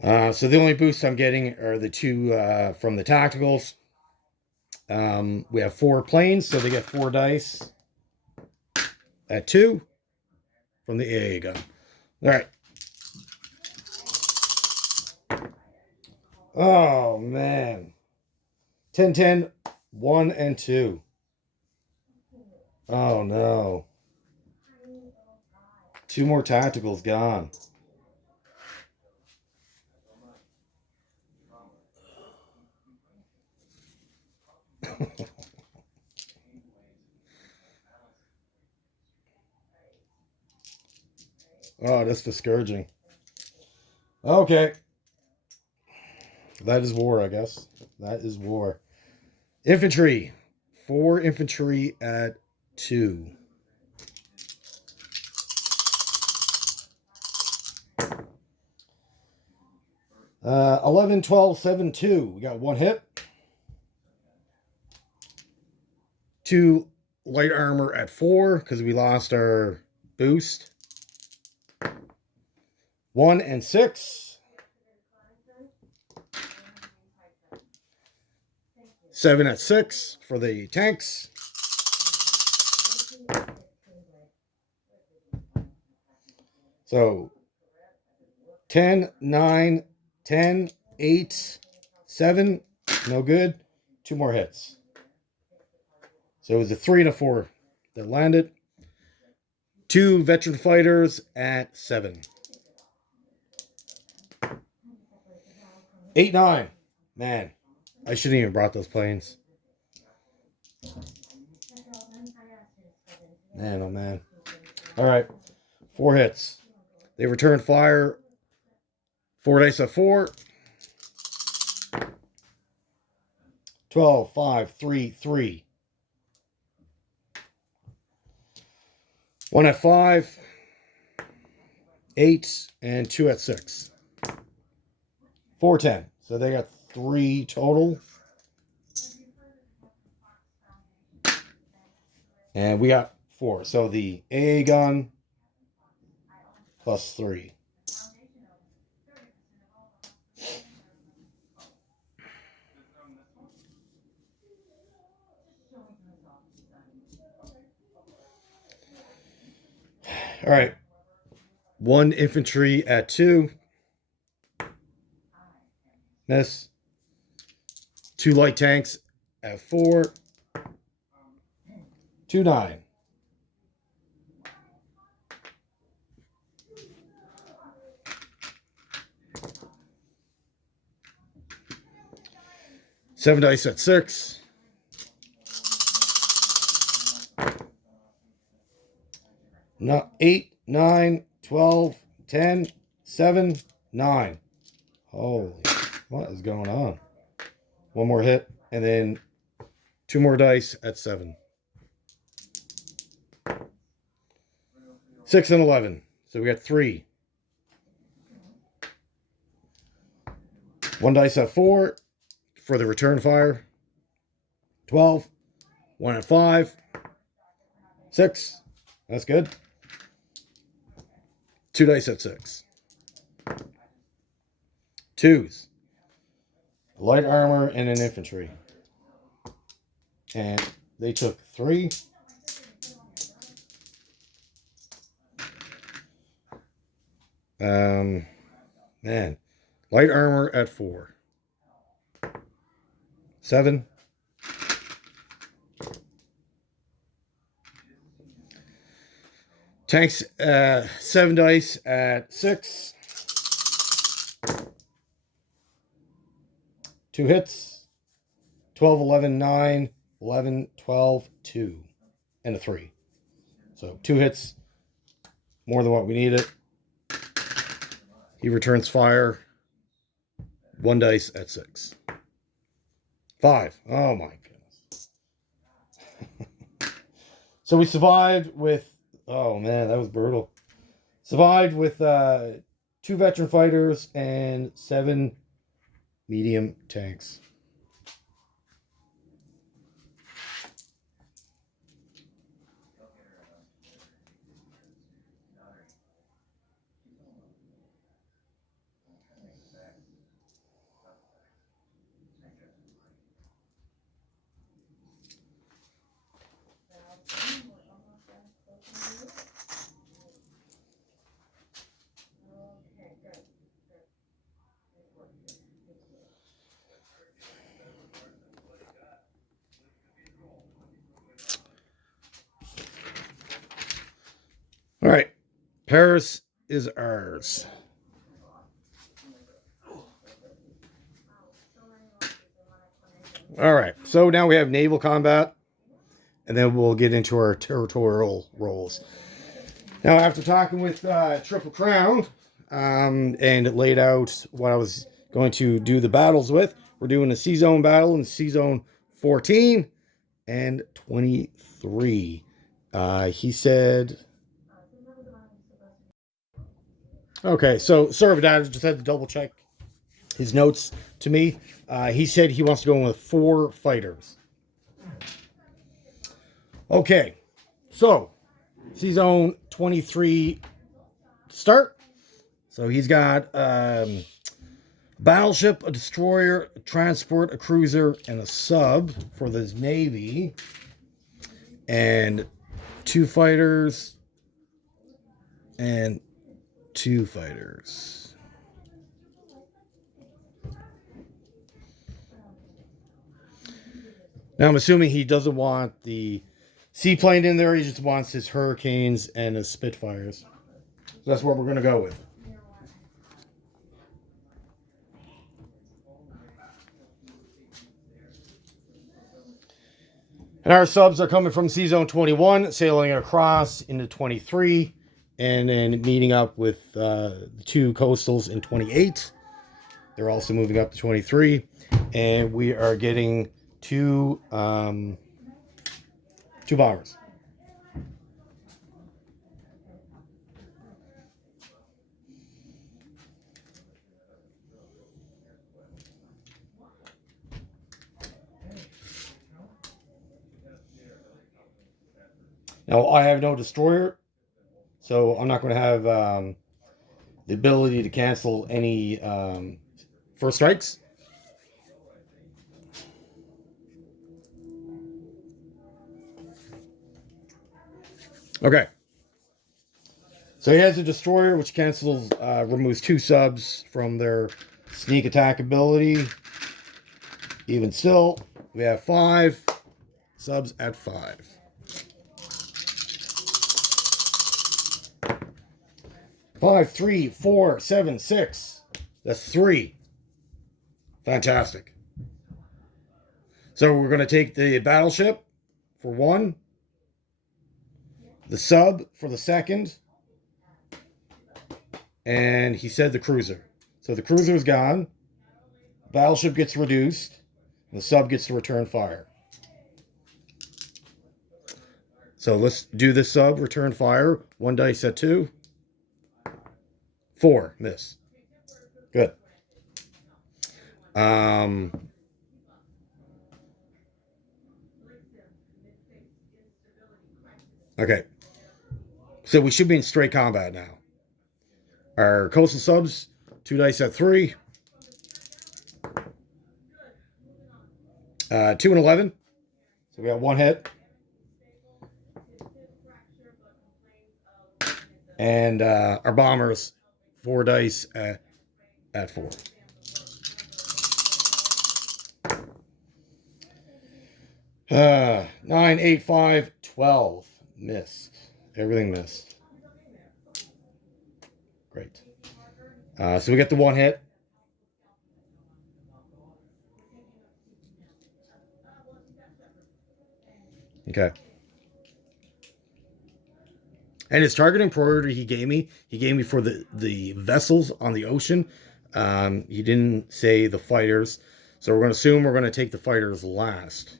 So the only boosts I'm getting are the 2 from the tacticals. We have 4 planes, so they get 4 dice at 2 from the AA gun. All right. Oh, man. 10, 10, 1, and 2. Oh, no. 2 more tacticals gone. Oh, that's discouraging. Okay. That is war, I guess. That is war. Infantry. 4 infantry at 2. Uh, 11, 12, 7, 2. We got 1 hit. 2 light armor at 4 because we lost our boost. 1 and 6. 7 at 6 for the tanks. So 10, 9, 10, 8, 7. No good. 2 more hits. So it was a 3 and a 4 that landed. 2 veteran fighters at 7. 8, 9. Man, I shouldn't even brought those planes. Man, oh man. All right. 4 hits. They return fire. 4 dice at 4. 12, 5, 3, 3. 1 at 5. 8 and 2 at 6. 4, 10. So they got 3 total. And we got 4. So the AA gun plus 3. All right. 1 infantry at 2. Miss. 2 light tanks at 4. 2, 9. Seven dice at 6. No, 8, 9, 12, 10, 7, 9. Holy, what is going on? 1 more hit, and then 2 more dice at 7. 6 and 11. So we got 3. 1 dice at 4 for the return fire. 12. 1 at 5. 6. That's good. 2 dice at 6. 2s. Light armor and an infantry. And they took 3. Man. Light armor at 4. 7. Tanks, 7 dice at 6. 2 hits. 12, 11, 9, 11, 12, 2. And a 3. So 2 hits. More than what we needed. He returns fire. 1 dice at 6. 5. Oh my goodness. So we survived with... Oh man, that was brutal. Survived with 2 veteran fighters and 7 medium tanks. All right, Paris is ours. All right, so now we have naval combat, and then we'll get into our territorial roles. Now, after talking with Triple Crown, and it laid out what I was going to do the battles with. We're doing a C-Zone battle in C-Zone 14 and 23. He said... Okay, so sorry about that. I just had to double check his notes to me. He said he wants to go in with 4 fighters. Okay, so C-Zone 23 start. So he's got battleship, a destroyer, a transport, a cruiser, and a sub for the Navy. And 2 fighters and 2 fighters. Now I'm assuming he doesn't want the seaplane in there. He just wants his Hurricanes and his Spitfires. So that's what we're going to go with. And our subs are coming from C-Zone 21, sailing across into 23, and then meeting up with the 2 coastals in 28. They're also moving up to 23, and we are getting 2 bombers. Now, I have no destroyer, so I'm not going to have the ability to cancel any first strikes. Okay. So he has a destroyer, which cancels, removes 2 subs from their sneak attack ability. Even still, we have 5 subs at 5. Five, 3, 4, 7, 6. That's 3. Fantastic. So we're going to take the battleship for 1, the sub for the 2nd, and he said the cruiser. So the cruiser is gone. Battleship gets reduced. And the sub gets to return fire. So let's do this sub, return fire. 1 dice at 2. 4, miss. Good. Okay. So we should be in straight combat now. Our coastal subs, 2 dice at 3. 2 and 11. So we got 1 hit. And our bombers, 4 dice at 4. Nine, 8, 5, 12. Missed. Everything missed. Great. So we get the 1 hit. Okay. And his targeting priority he gave me for the vessels on the ocean. He didn't say the fighters. So we're going to assume we're going to take the fighters last.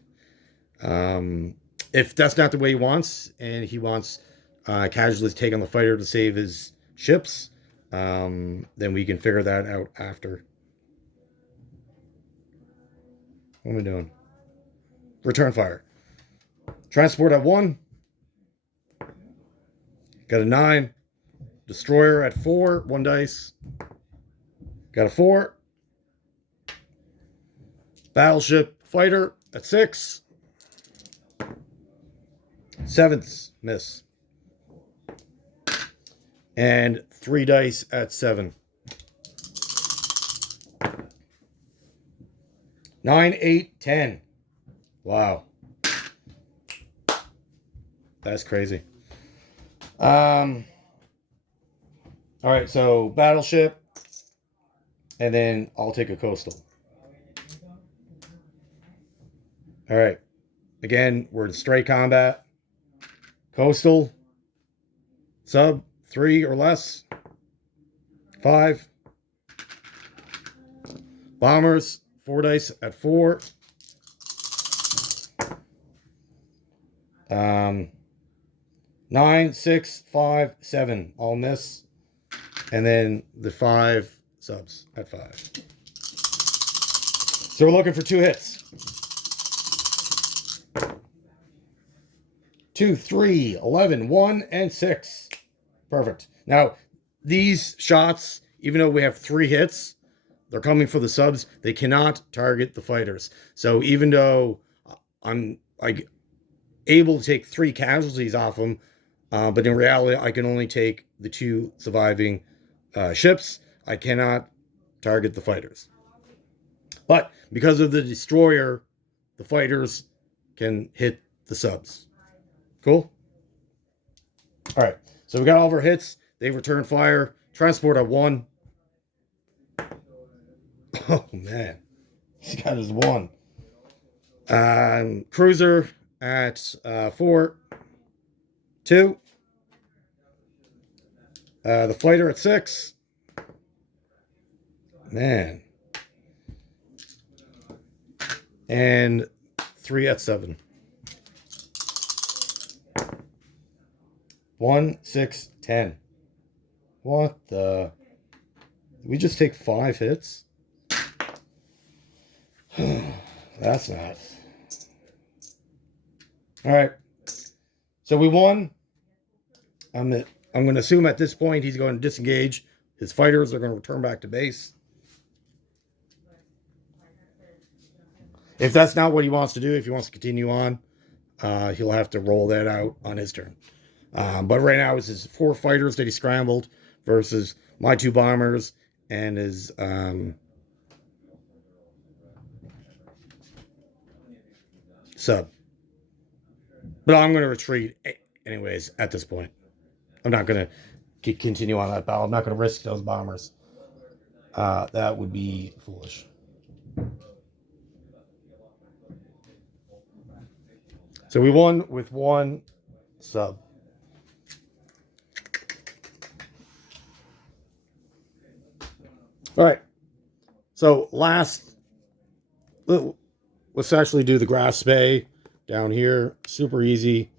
If that's not the way he wants, and he wants casualties to take on the fighter to save his ships, then we can figure that out after. What am I doing? Return fire. Transport at 1. Got a 9. Destroyer at 4. 1 dice. Got a 4. Battleship fighter at 6. 7th miss. And 3 dice at 7. 9, 8, 10. Wow. That's crazy. All right, so battleship, and then I'll take a coastal. All right. Again, we're in straight combat. Coastal. Sub 3 or less. 5. Bombers, 4 dice at 4. 9, 6, 5, 7, all miss. And then the 5 subs at 5. So we're looking for 2 hits. 2, 3, 11, 1, and 6. Perfect. Now, these shots, even though we have 3 hits, they're coming for the subs. They cannot target the fighters. So even though I'm able to take 3 casualties off them, but in reality, I can only take the 2 surviving ships. I cannot target the fighters. But because of the destroyer, the fighters can hit the subs. Cool? All right. So we got all of our hits. They return fire. Transport at 1. Oh, man. He's got his 1. Cruiser at 4. 2. The fighter at 6. Man. And 3 at 7. 1, 6, 10. What the? Did we just take 5 hits? That's not. All right. So we won. I'm going to assume at this point he's going to disengage. His fighters are going to return back to base. If that's not what he wants to do, if he wants to continue on, he'll have to roll that out on his turn. But right now it's his 4 fighters that he scrambled versus my 2 bombers and his sub. But I'm going to retreat anyways at this point. I'm not going to continue on that battle. I'm not going to risk those bombers. That would be foolish. So we won with 1 sub. All right. So let's actually do the grass bay down here. Super easy.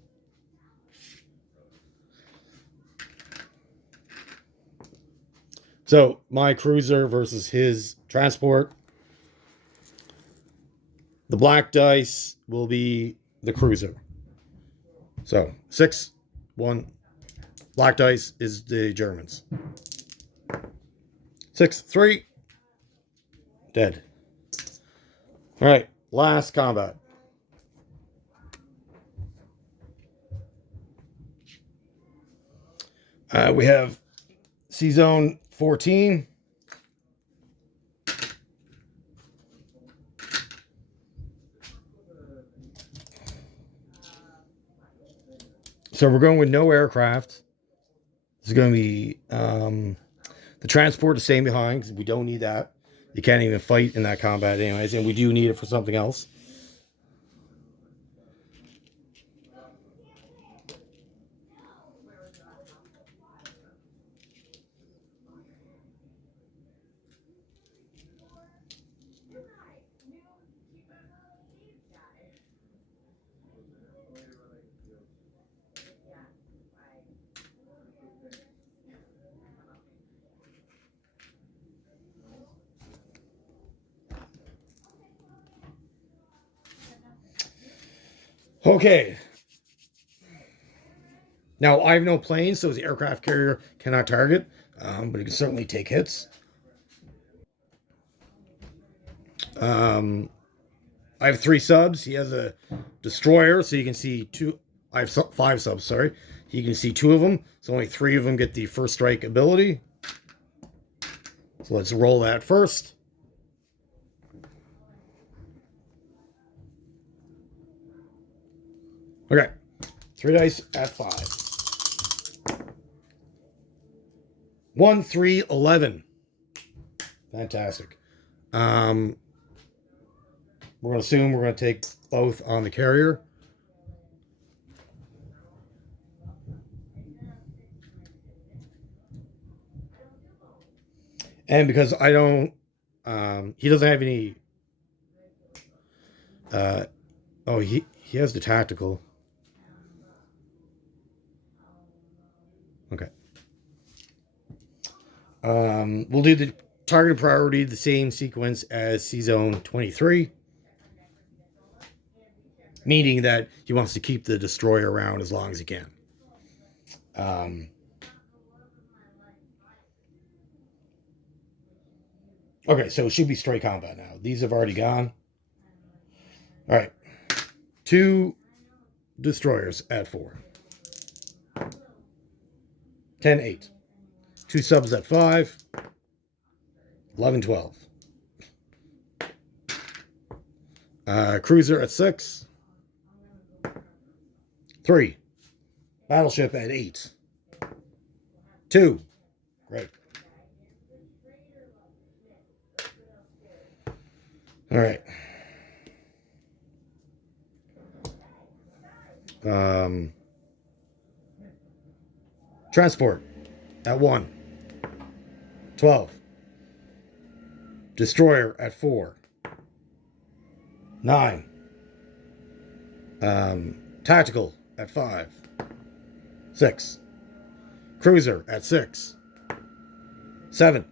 So my cruiser versus his transport. The black dice will be the cruiser. So 6, 1. Black dice is the Germans. 6, 3. Dead. All right. Last combat. We have Sea Zone 14. So we're going with no aircraft. This is going to be the transport is staying behind because we don't need that. You can't even fight in that combat anyways, and we do need it for something else. Okay. Now, I have no planes, so the aircraft carrier cannot target, but it can certainly take hits. I have 3 subs. He has a destroyer, so you can see 2. I have 5 subs, sorry. You can see 2 of them, so only 3 of them get the first strike ability. So let's roll that first. Okay. 3 dice at 5. 1, 3, 11. Fantastic. We're going to assume we're going to take both on the carrier. And because I don't He doesn't have any. Oh, he has the tactical. Okay. We'll do the targeted priority, the same sequence as C-Zone 23, meaning that he wants to keep the destroyer around as long as he can. Okay, so it should be straight combat now. These have already gone. All right. 2 destroyers at 4. 10, 8. 2 subs at 5. 11, 12. Cruiser at 6. 3. Battleship at 8. 2. Great. All right. Transport at 1. 12. Destroyer at 4. 9. Tactical at 5. 6. Cruiser at 6. 7.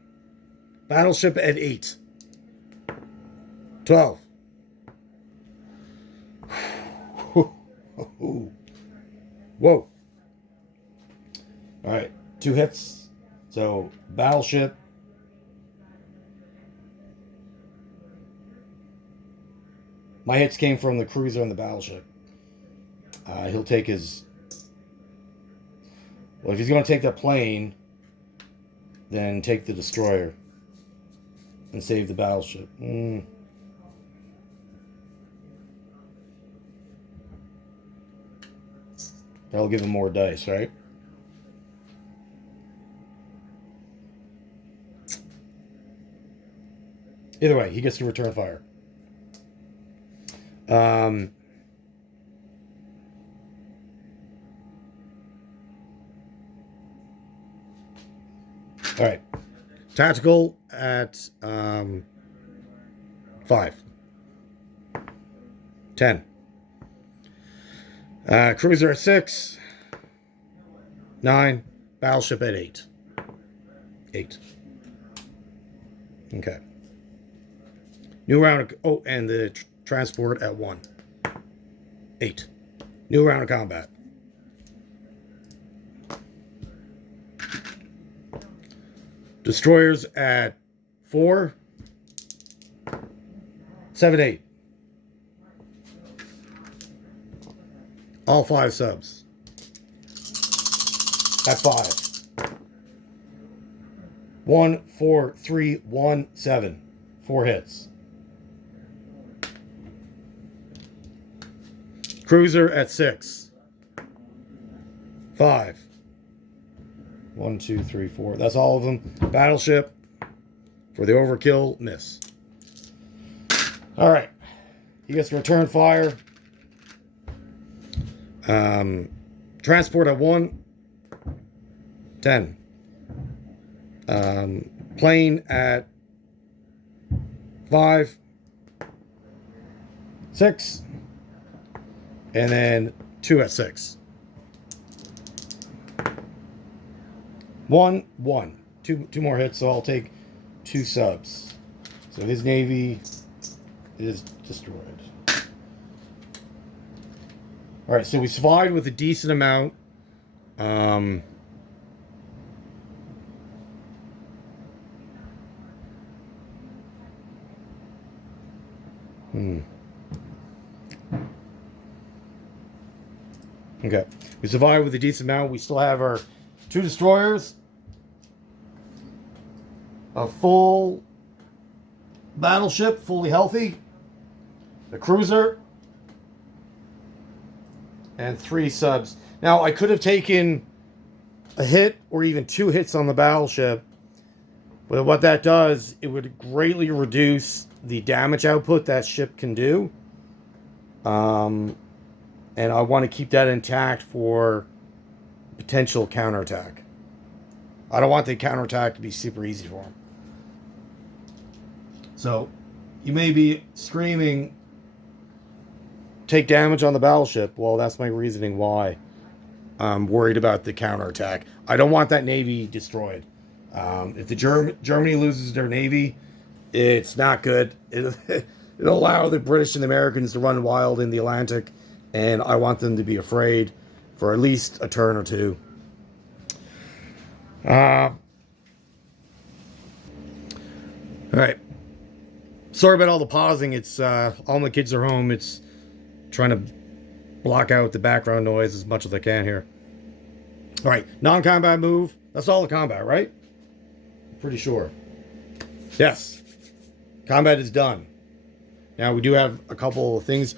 Battleship at 8. 12. Whoa. All right. 2 hits. So, battleship. My hits came from the cruiser and the battleship. He'll take his... Well, if he's going to take that plane, then take the destroyer and save the battleship. That'll give him more dice, right? Either way, he gets to return fire. All right. Tactical at 5. 10. Cruiser at 6. 9. Battleship at 8. 8. Okay. New round of... Oh, and the transport at 1. 8. New round of combat. Destroyers at 4. 7, 8. All 5 subs. At 5. 1, 4, 3, 1, 7. 4 hits. Cruiser at 6. 5. 1, 2, 3, 4. That's all of them. Battleship for the overkill. Miss. All right. He gets to return fire. Transport at 1. 10. Plane at 5. 6. And then 2 at 6. 1, 1. Two more hits, so I'll take 2 subs. So his navy is destroyed. All right, so we survived with a decent amount. Okay, we survived with a decent amount. We still have our 2 destroyers, a full battleship, fully healthy, the cruiser, and 3 subs. Now, I could have taken a hit or even 2 hits on the battleship, but what that does, it would greatly reduce the damage output that ship can do. And I want to keep that intact for potential counterattack. I don't want the counterattack to be super easy for him. So you may be screaming, take damage on the battleship. Well, that's my reasoning why I'm worried about the counterattack. I don't want that navy destroyed. If the Germany loses their navy, it's not good. It'll allow the British and the Americans to run wild in the Atlantic, and I want them to be afraid for at least a turn or two. All right. Sorry about all the pausing. It's all my kids are home. It's trying to block out the background noise as much as I can here. All right, non-combat move. That's all the combat, right? Pretty sure. Yes. Combat is done. Now we do have a couple of things.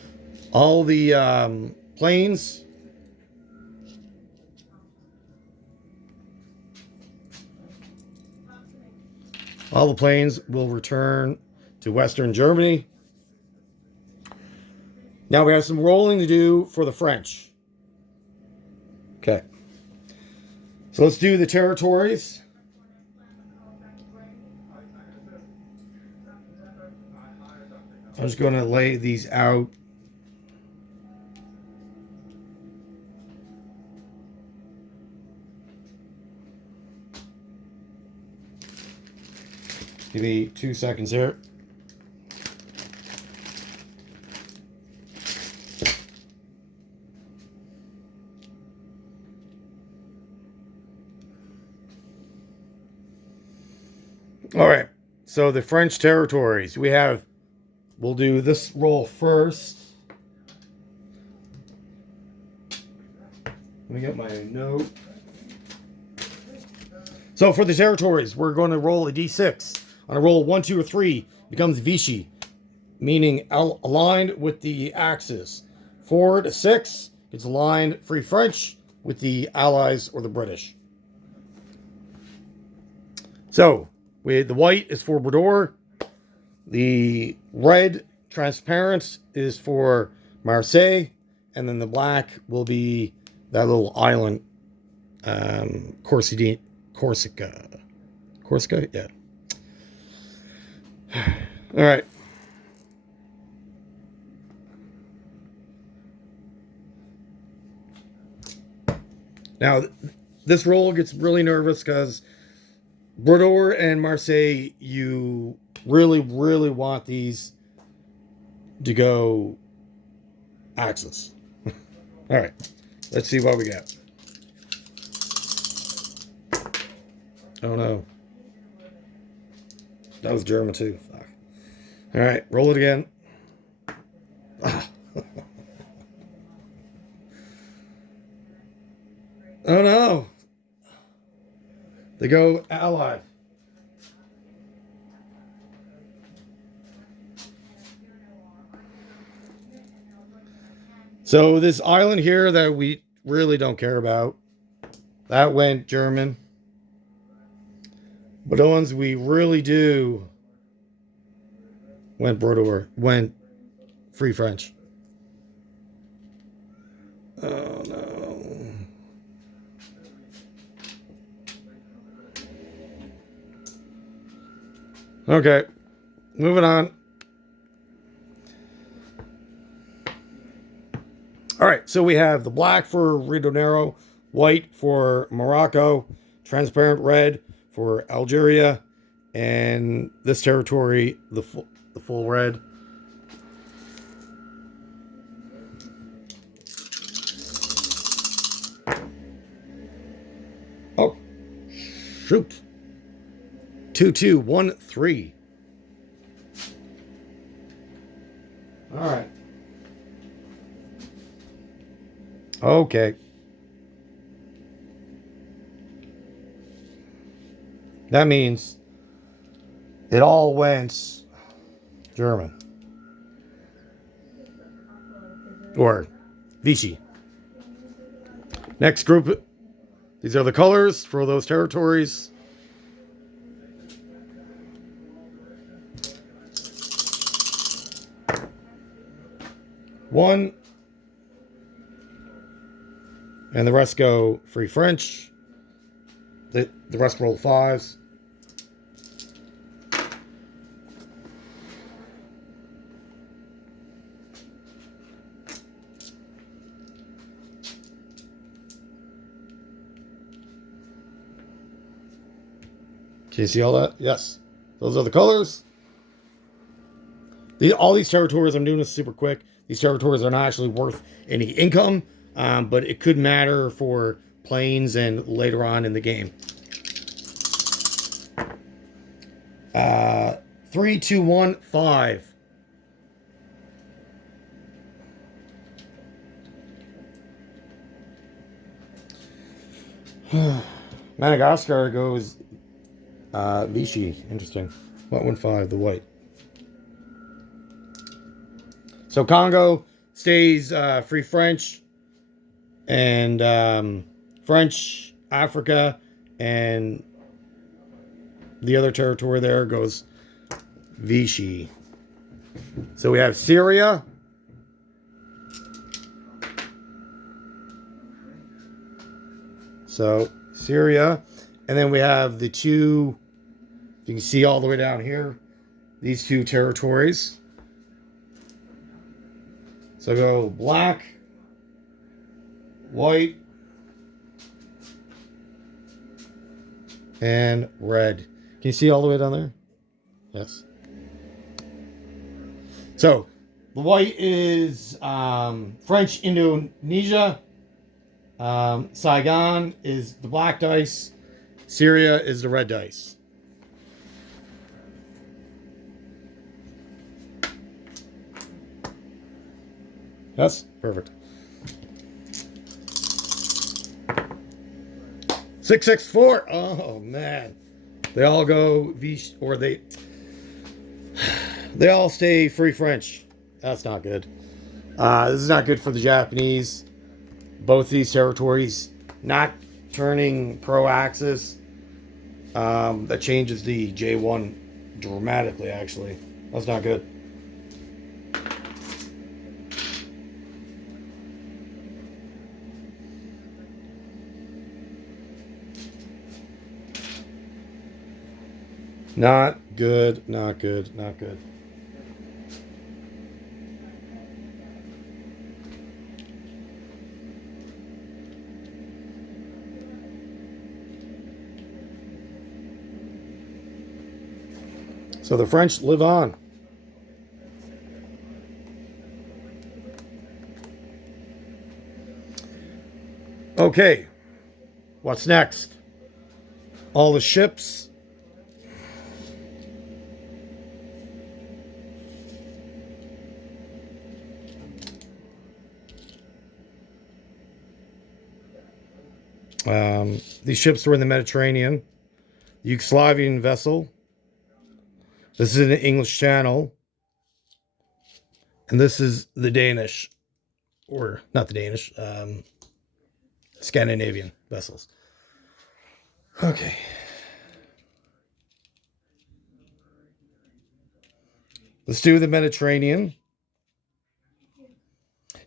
All the planes. All the planes will return to Western Germany. Now we have some rolling to do for the French. Okay. So let's do the territories. I'm just going to lay these out. Give me 2 seconds here. All right. So the French territories. We'll do this roll first. Let me get my note. So for the territories, we're going to roll a d6. On a roll 1, 2, or 3, becomes Vichy, meaning aligned with the Axis. 4 to 6, it's aligned Free French with the Allies or the British. So the white is for Bordeaux. The red transparent is for Marseille, and then the black will be that little island, Corsica. Corsica, yeah. All right. Now, this roll gets really nervous because Bordeaux and Marseille, you really, really want these to go Axis. All right. Let's see what we got. Oh, no. That was German, too. Fuck. All right. Roll it again. Ah. Oh, no. They go Allied. So this island here that we really don't care about, that went German. But the ones we really do went Bordeaux, went Free French. Oh, no. Okay, moving on. All right, so we have the black for Rio de Janeiro, white for Morocco, transparent red for Algeria, and this territory, the full red. Oh, shoot. 2, 2, 1, 3. All right. Okay. That means it all went German. Or Vichy. Next group. These are the colors for those territories. One. And the rest go Free French. The rest roll 5s. Can you see all that? Yes. Those are the colors. All these territories, I'm doing this super quick. These territories are not actually worth any income, but it could matter for planes and later on in the game. 3, 2, 1, 5. Madagascar goes Vichy. Interesting. What 1, 5? The white. So Congo stays Free French, and French Africa, and the other territory there goes Vichy. So we have Syria. So Syria, and then we have the two, you can see all the way down here, these two territories. So go black, white, and red. Can you see all the way down there? Yes. So the white is French Indonesia. Saigon is the black dice. Syria is the red dice. Yes, perfect. 664. Oh man, they all go or they all stay Free French. That's not good. This is not good for the Japanese. Both these territories not turning pro-Axis. That changes the J1 dramatically. Actually, that's not good. Not good, not good, not good. So the French live on. Okay, what's next? All the ships. These ships were in the Mediterranean. The Yugoslavian vessel. This is in the English Channel. And this is the Danish, or not the Danish, Scandinavian vessels. Okay. Let's do the Mediterranean.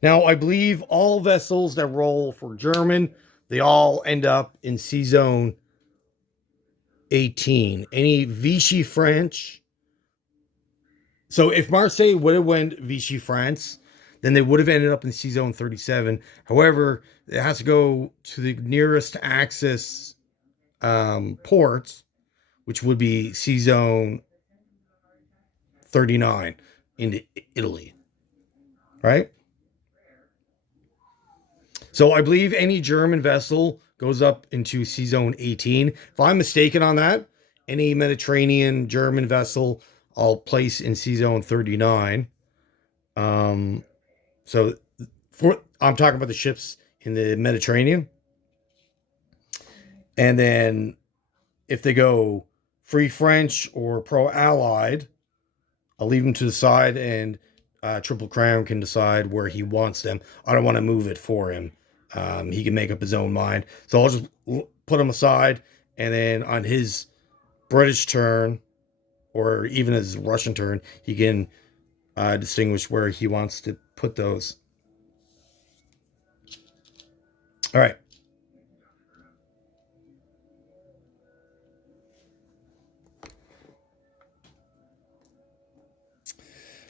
Now, I believe all vessels that roll for German, they all end up in Sea Zone 18. Any Vichy French. So if Marseille would have went Vichy France, then they would have ended up in Sea Zone 37. However, it has to go to the nearest Axis port, which would be Sea Zone 39 into Italy. Right? So I believe any German vessel goes up into Sea Zone 18. If I'm mistaken on that, any Mediterranean German vessel I'll place in Sea Zone 39. So I'm talking about the ships in the Mediterranean. And then if they go Free French or pro-Allied, I'll leave them to the side, and Triple Crown can decide where he wants them. I don't want to move it for him. He can make up his own mind. So I'll just put him aside, and then on his British turn, or even his Russian turn, he can distinguish where he wants to put those. All right.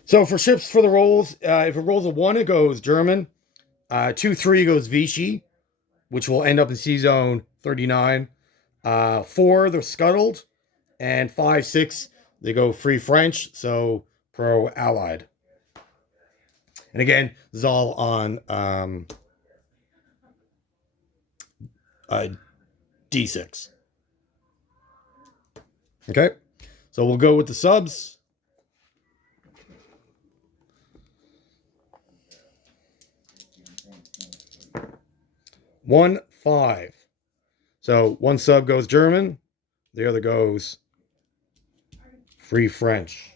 So for ships for the rolls, if it rolls a 1, it goes German. 2, 3 goes Vichy, which will end up in Sea Zone 39. 4, they're scuttled. And 5, 6, they go Free French, so pro-Allied. And again, this is all on D6. Okay, so we'll go with the subs. One, 5. So one sub goes German, the other goes Free French.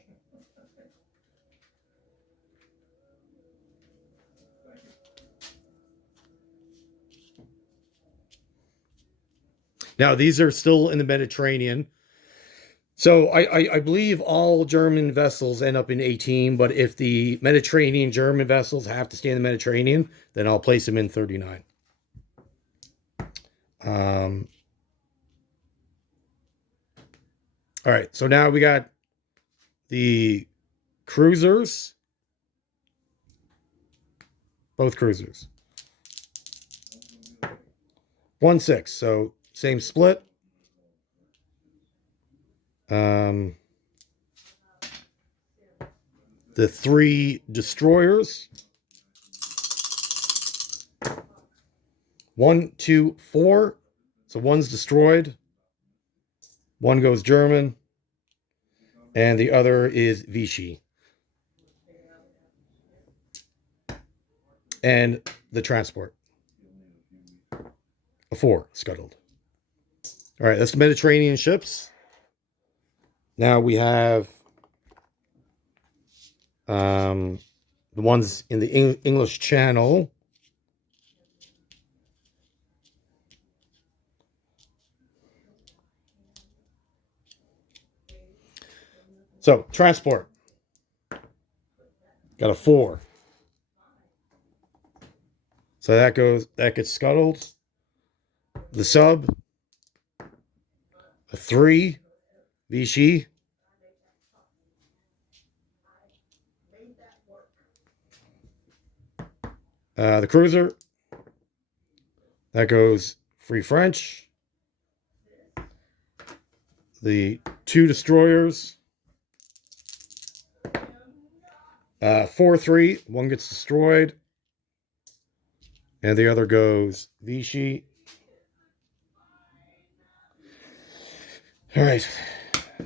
Now, these are still in the Mediterranean. So I believe all German vessels end up in 18, but if the Mediterranean German vessels have to stay in the Mediterranean, then I'll place them in 39. All right, so now we got the cruisers. Both cruisers. 1, 6, so same split. The 3 destroyers. 1, 2, 4. So one's destroyed. One goes German. And the other is Vichy. And the transport. A 4 scuttled. All right, that's the Mediterranean ships. Now we have the ones in the English Channel. So, transport. Got a 4. So that gets scuttled. The sub. A 3. Vichy. The cruiser. That goes Free French. The 2 destroyers. 4, 3. One gets destroyed. And the other goes Vichy. All right.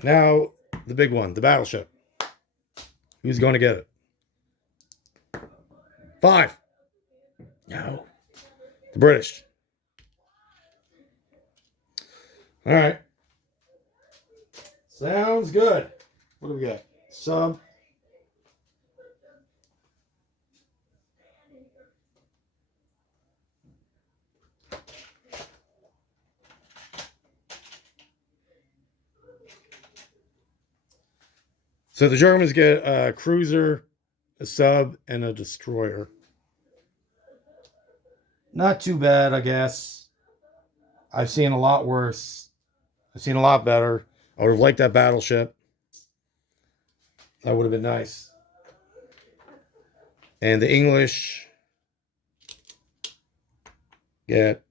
Now, the big one, the battleship. Who's going to get it? 5. No. The British. All right. Sounds good. What do we got? Sub. So the Germans get a cruiser, a sub, and a destroyer. Not too bad, I guess. I've seen a lot worse. I've seen a lot better. I would have liked that battleship. That would have been nice. And the English get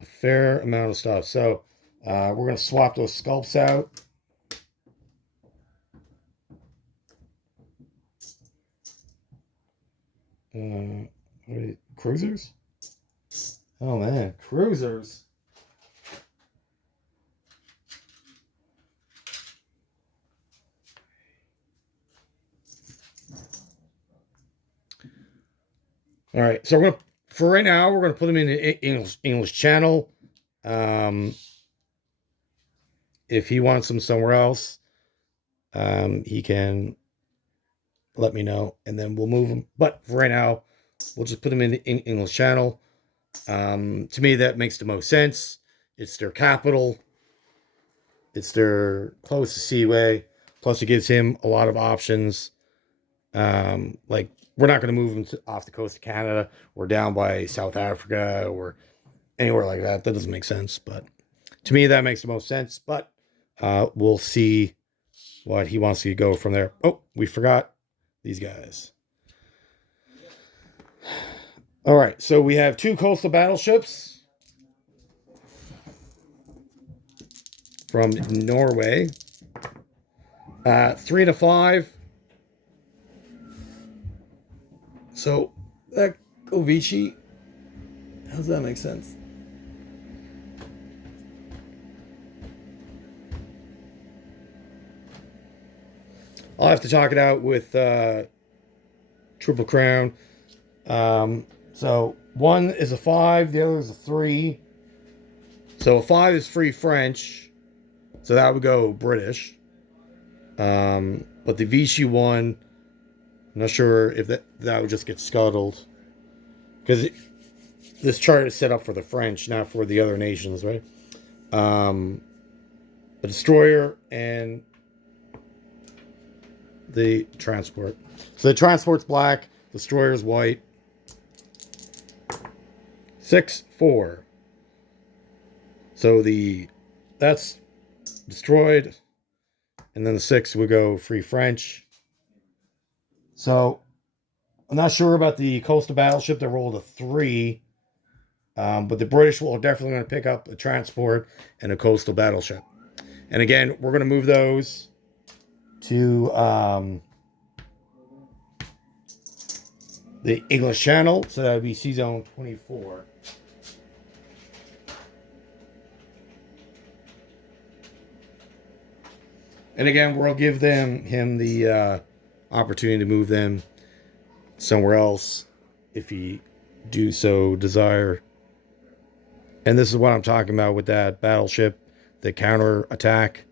a fair amount of stuff. So we're going to swap those sculpts out. Cruisers? Oh man, cruisers. All right, so for right now, we're gonna put them in the English Channel. If he wants them somewhere else, he can let me know, and then we'll move them. But for right now, we'll just put them in the English Channel. To me, that makes the most sense. It's their capital. It's their closest seaway. Plus, it gives him a lot of options. Like, we're not going to move them off the coast of Canada or down by South Africa or anywhere like that. That doesn't make sense. But to me, that makes the most sense. But we'll see what he wants to go from there. Oh, we forgot these guys. All right, so we have 2 coastal battleships from Norway. 3 to 5. So that Govici, how does that make sense? I'll have to talk it out with Triple Crown. So one is a 5, the other is a 3. So a 5 is free French, so that would go British. But the Vichy one, I'm not sure if that would just get scuttled, because this chart is set up for the French, not for the other nations, right? The destroyer and the transport. So the transport's black, destroyer's white. 6-4. So that's destroyed, and then the 6 would go free French. So I'm not sure about the coastal battleship that rolled a 3, but the British will definitely going to pick up a transport and a coastal battleship. And again, we're going to move those to the English Channel, so that would be Sea Zone 24. And again, we'll give him the opportunity to move them somewhere else if he do so desire. And this is what I'm talking about with that battleship, the counter attack.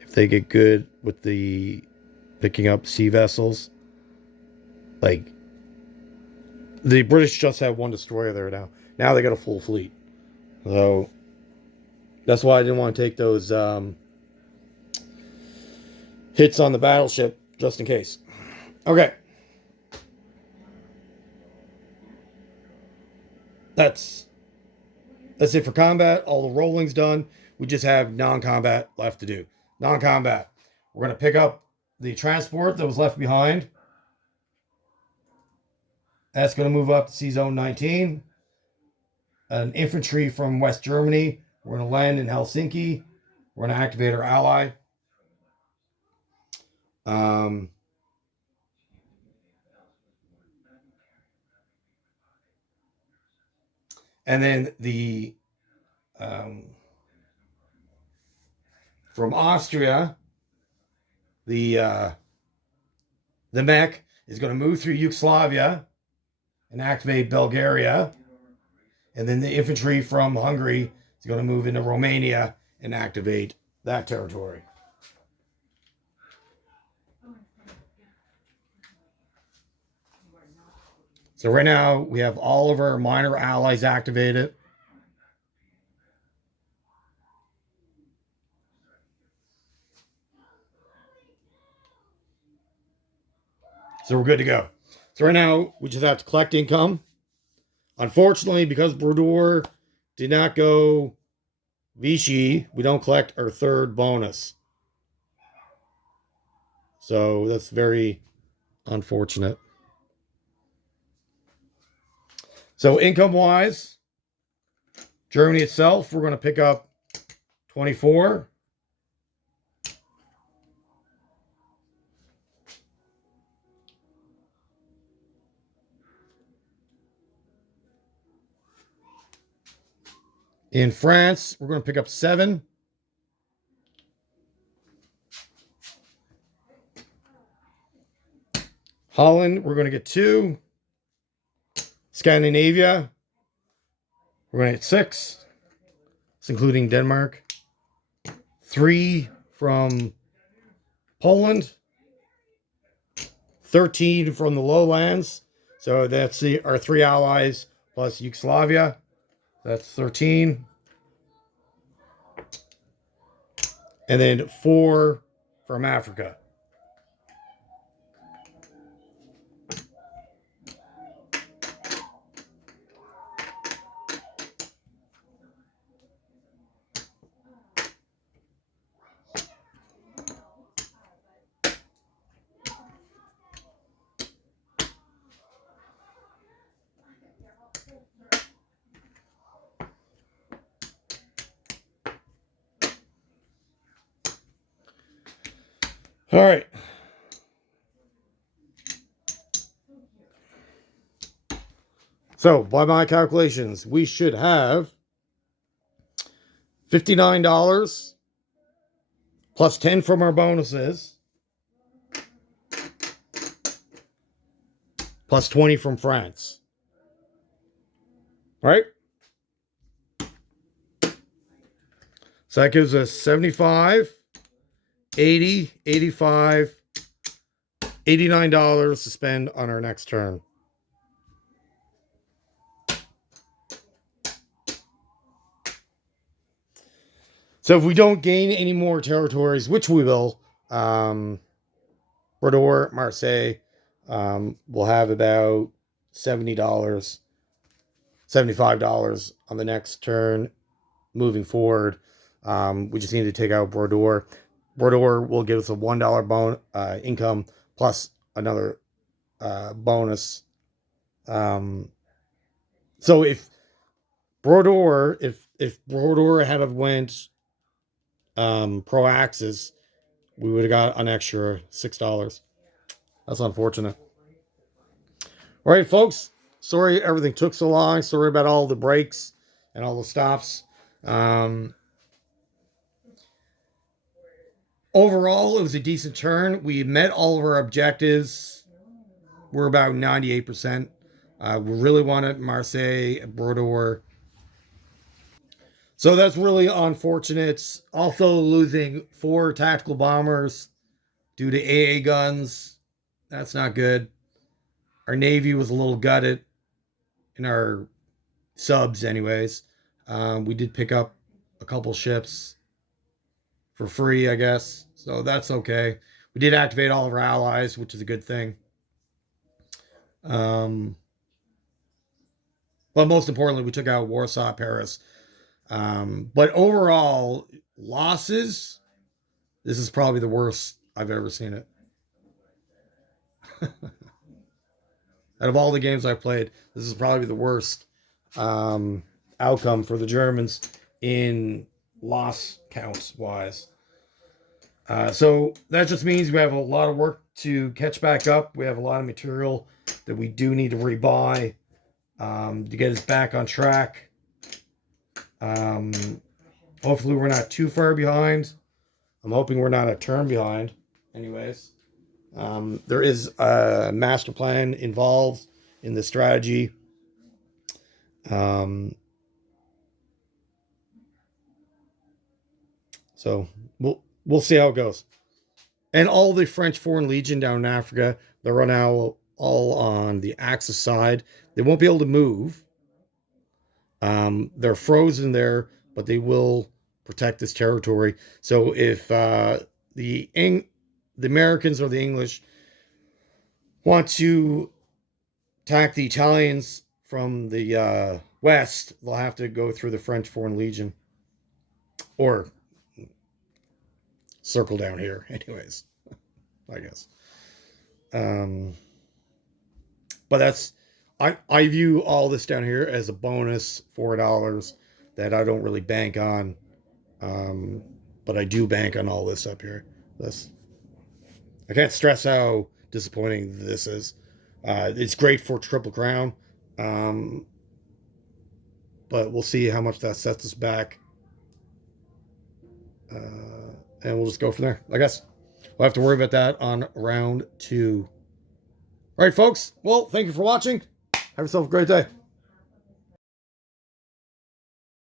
If they get good with the picking up sea vessels, like the British just have one destroyer there now. Now they got a full fleet. So that's why I didn't want to take those hits on the battleship just in case. Okay. That's it for combat. All the rolling's done. We just have non-combat left to do. Non-combat. We're going to pick up the transport that was left behind. That's going to move up to Sea Zone 19. An infantry from West Germany. We're going to land in Helsinki. We're going to activate our ally. And then from Austria, the mech is going to move through Yugoslavia and activate Bulgaria. And then the infantry from Hungary is going to move into Romania and activate that territory. So right now we have all of our minor allies activated. So we're good to go. So right now we just have to collect income. Unfortunately, because Brodeur did not go Vichy, we don't collect our 3rd bonus. So that's very unfortunate. So income-wise, Germany itself, we're going to pick up 24. In France, we're going to pick up 7. Holland, we're going to get 2. Scandinavia, we're going to get 6. It's including Denmark. 3 from Poland. 13 from the lowlands. So that's our 3 allies plus Yugoslavia. That's 13. And then 4 from Africa. All right. So, by my calculations, we should have $59 plus 10 from our bonuses plus 20 from France. All right? So that gives us 75, 80, 85, $89 to spend on our next turn. So if we don't gain any more territories, which we will, Bordeaux, Marseille, we'll have about $70, $75 on the next turn moving forward. We just need to take out Bordeaux. Bordeaux will give us a $1 income plus another bonus. So if Bordeaux, if Bordeaux had have went pro axis, we would have got an extra $6. That's unfortunate. All right, folks. Sorry everything took so long. Sorry about all the breaks and all the stops. Overall, it was a decent turn. We met all of our objectives. We're about 98%. We really wanted Marseille, Bordeaux. So that's really unfortunate. Also losing 4 tactical bombers due to AA guns. That's not good. Our Navy was a little gutted in our subs anyways. We did pick up a couple ships for free, I guess. So that's okay. We did activate all of our allies, which is a good thing. But most importantly, we took out Warsaw, Paris. But overall, losses, this is probably the worst I've ever seen it. Out of all the games I've played, this is probably the worst outcome for the Germans in loss counts wise. So that just means we have a lot of work to catch back up. We have a lot of material that we do need to rebuy to get us back on track. Hopefully we're not too far behind. I'm hoping we're not a turn behind. Anyways, there is a master plan involved in the strategy. So we'll see how it goes. And all the French Foreign Legion down in Africa, they're now all on the Axis side. They won't be able to move. They're frozen there, but they will protect this territory. So if the Americans or the English want to attack the Italians from the west, they'll have to go through the French Foreign Legion or circle down here anyways, I guess. But that's, I view all this down here as a bonus $4 that I don't really bank on. But I do bank on all this up here. I can't stress how disappointing this is. It's great for Triple Crown. But we'll see how much that sets us back. And we'll just go from there, I guess. We'll have to worry about that on round 2. All right, folks. Well, thank you for watching. Have yourself a great day.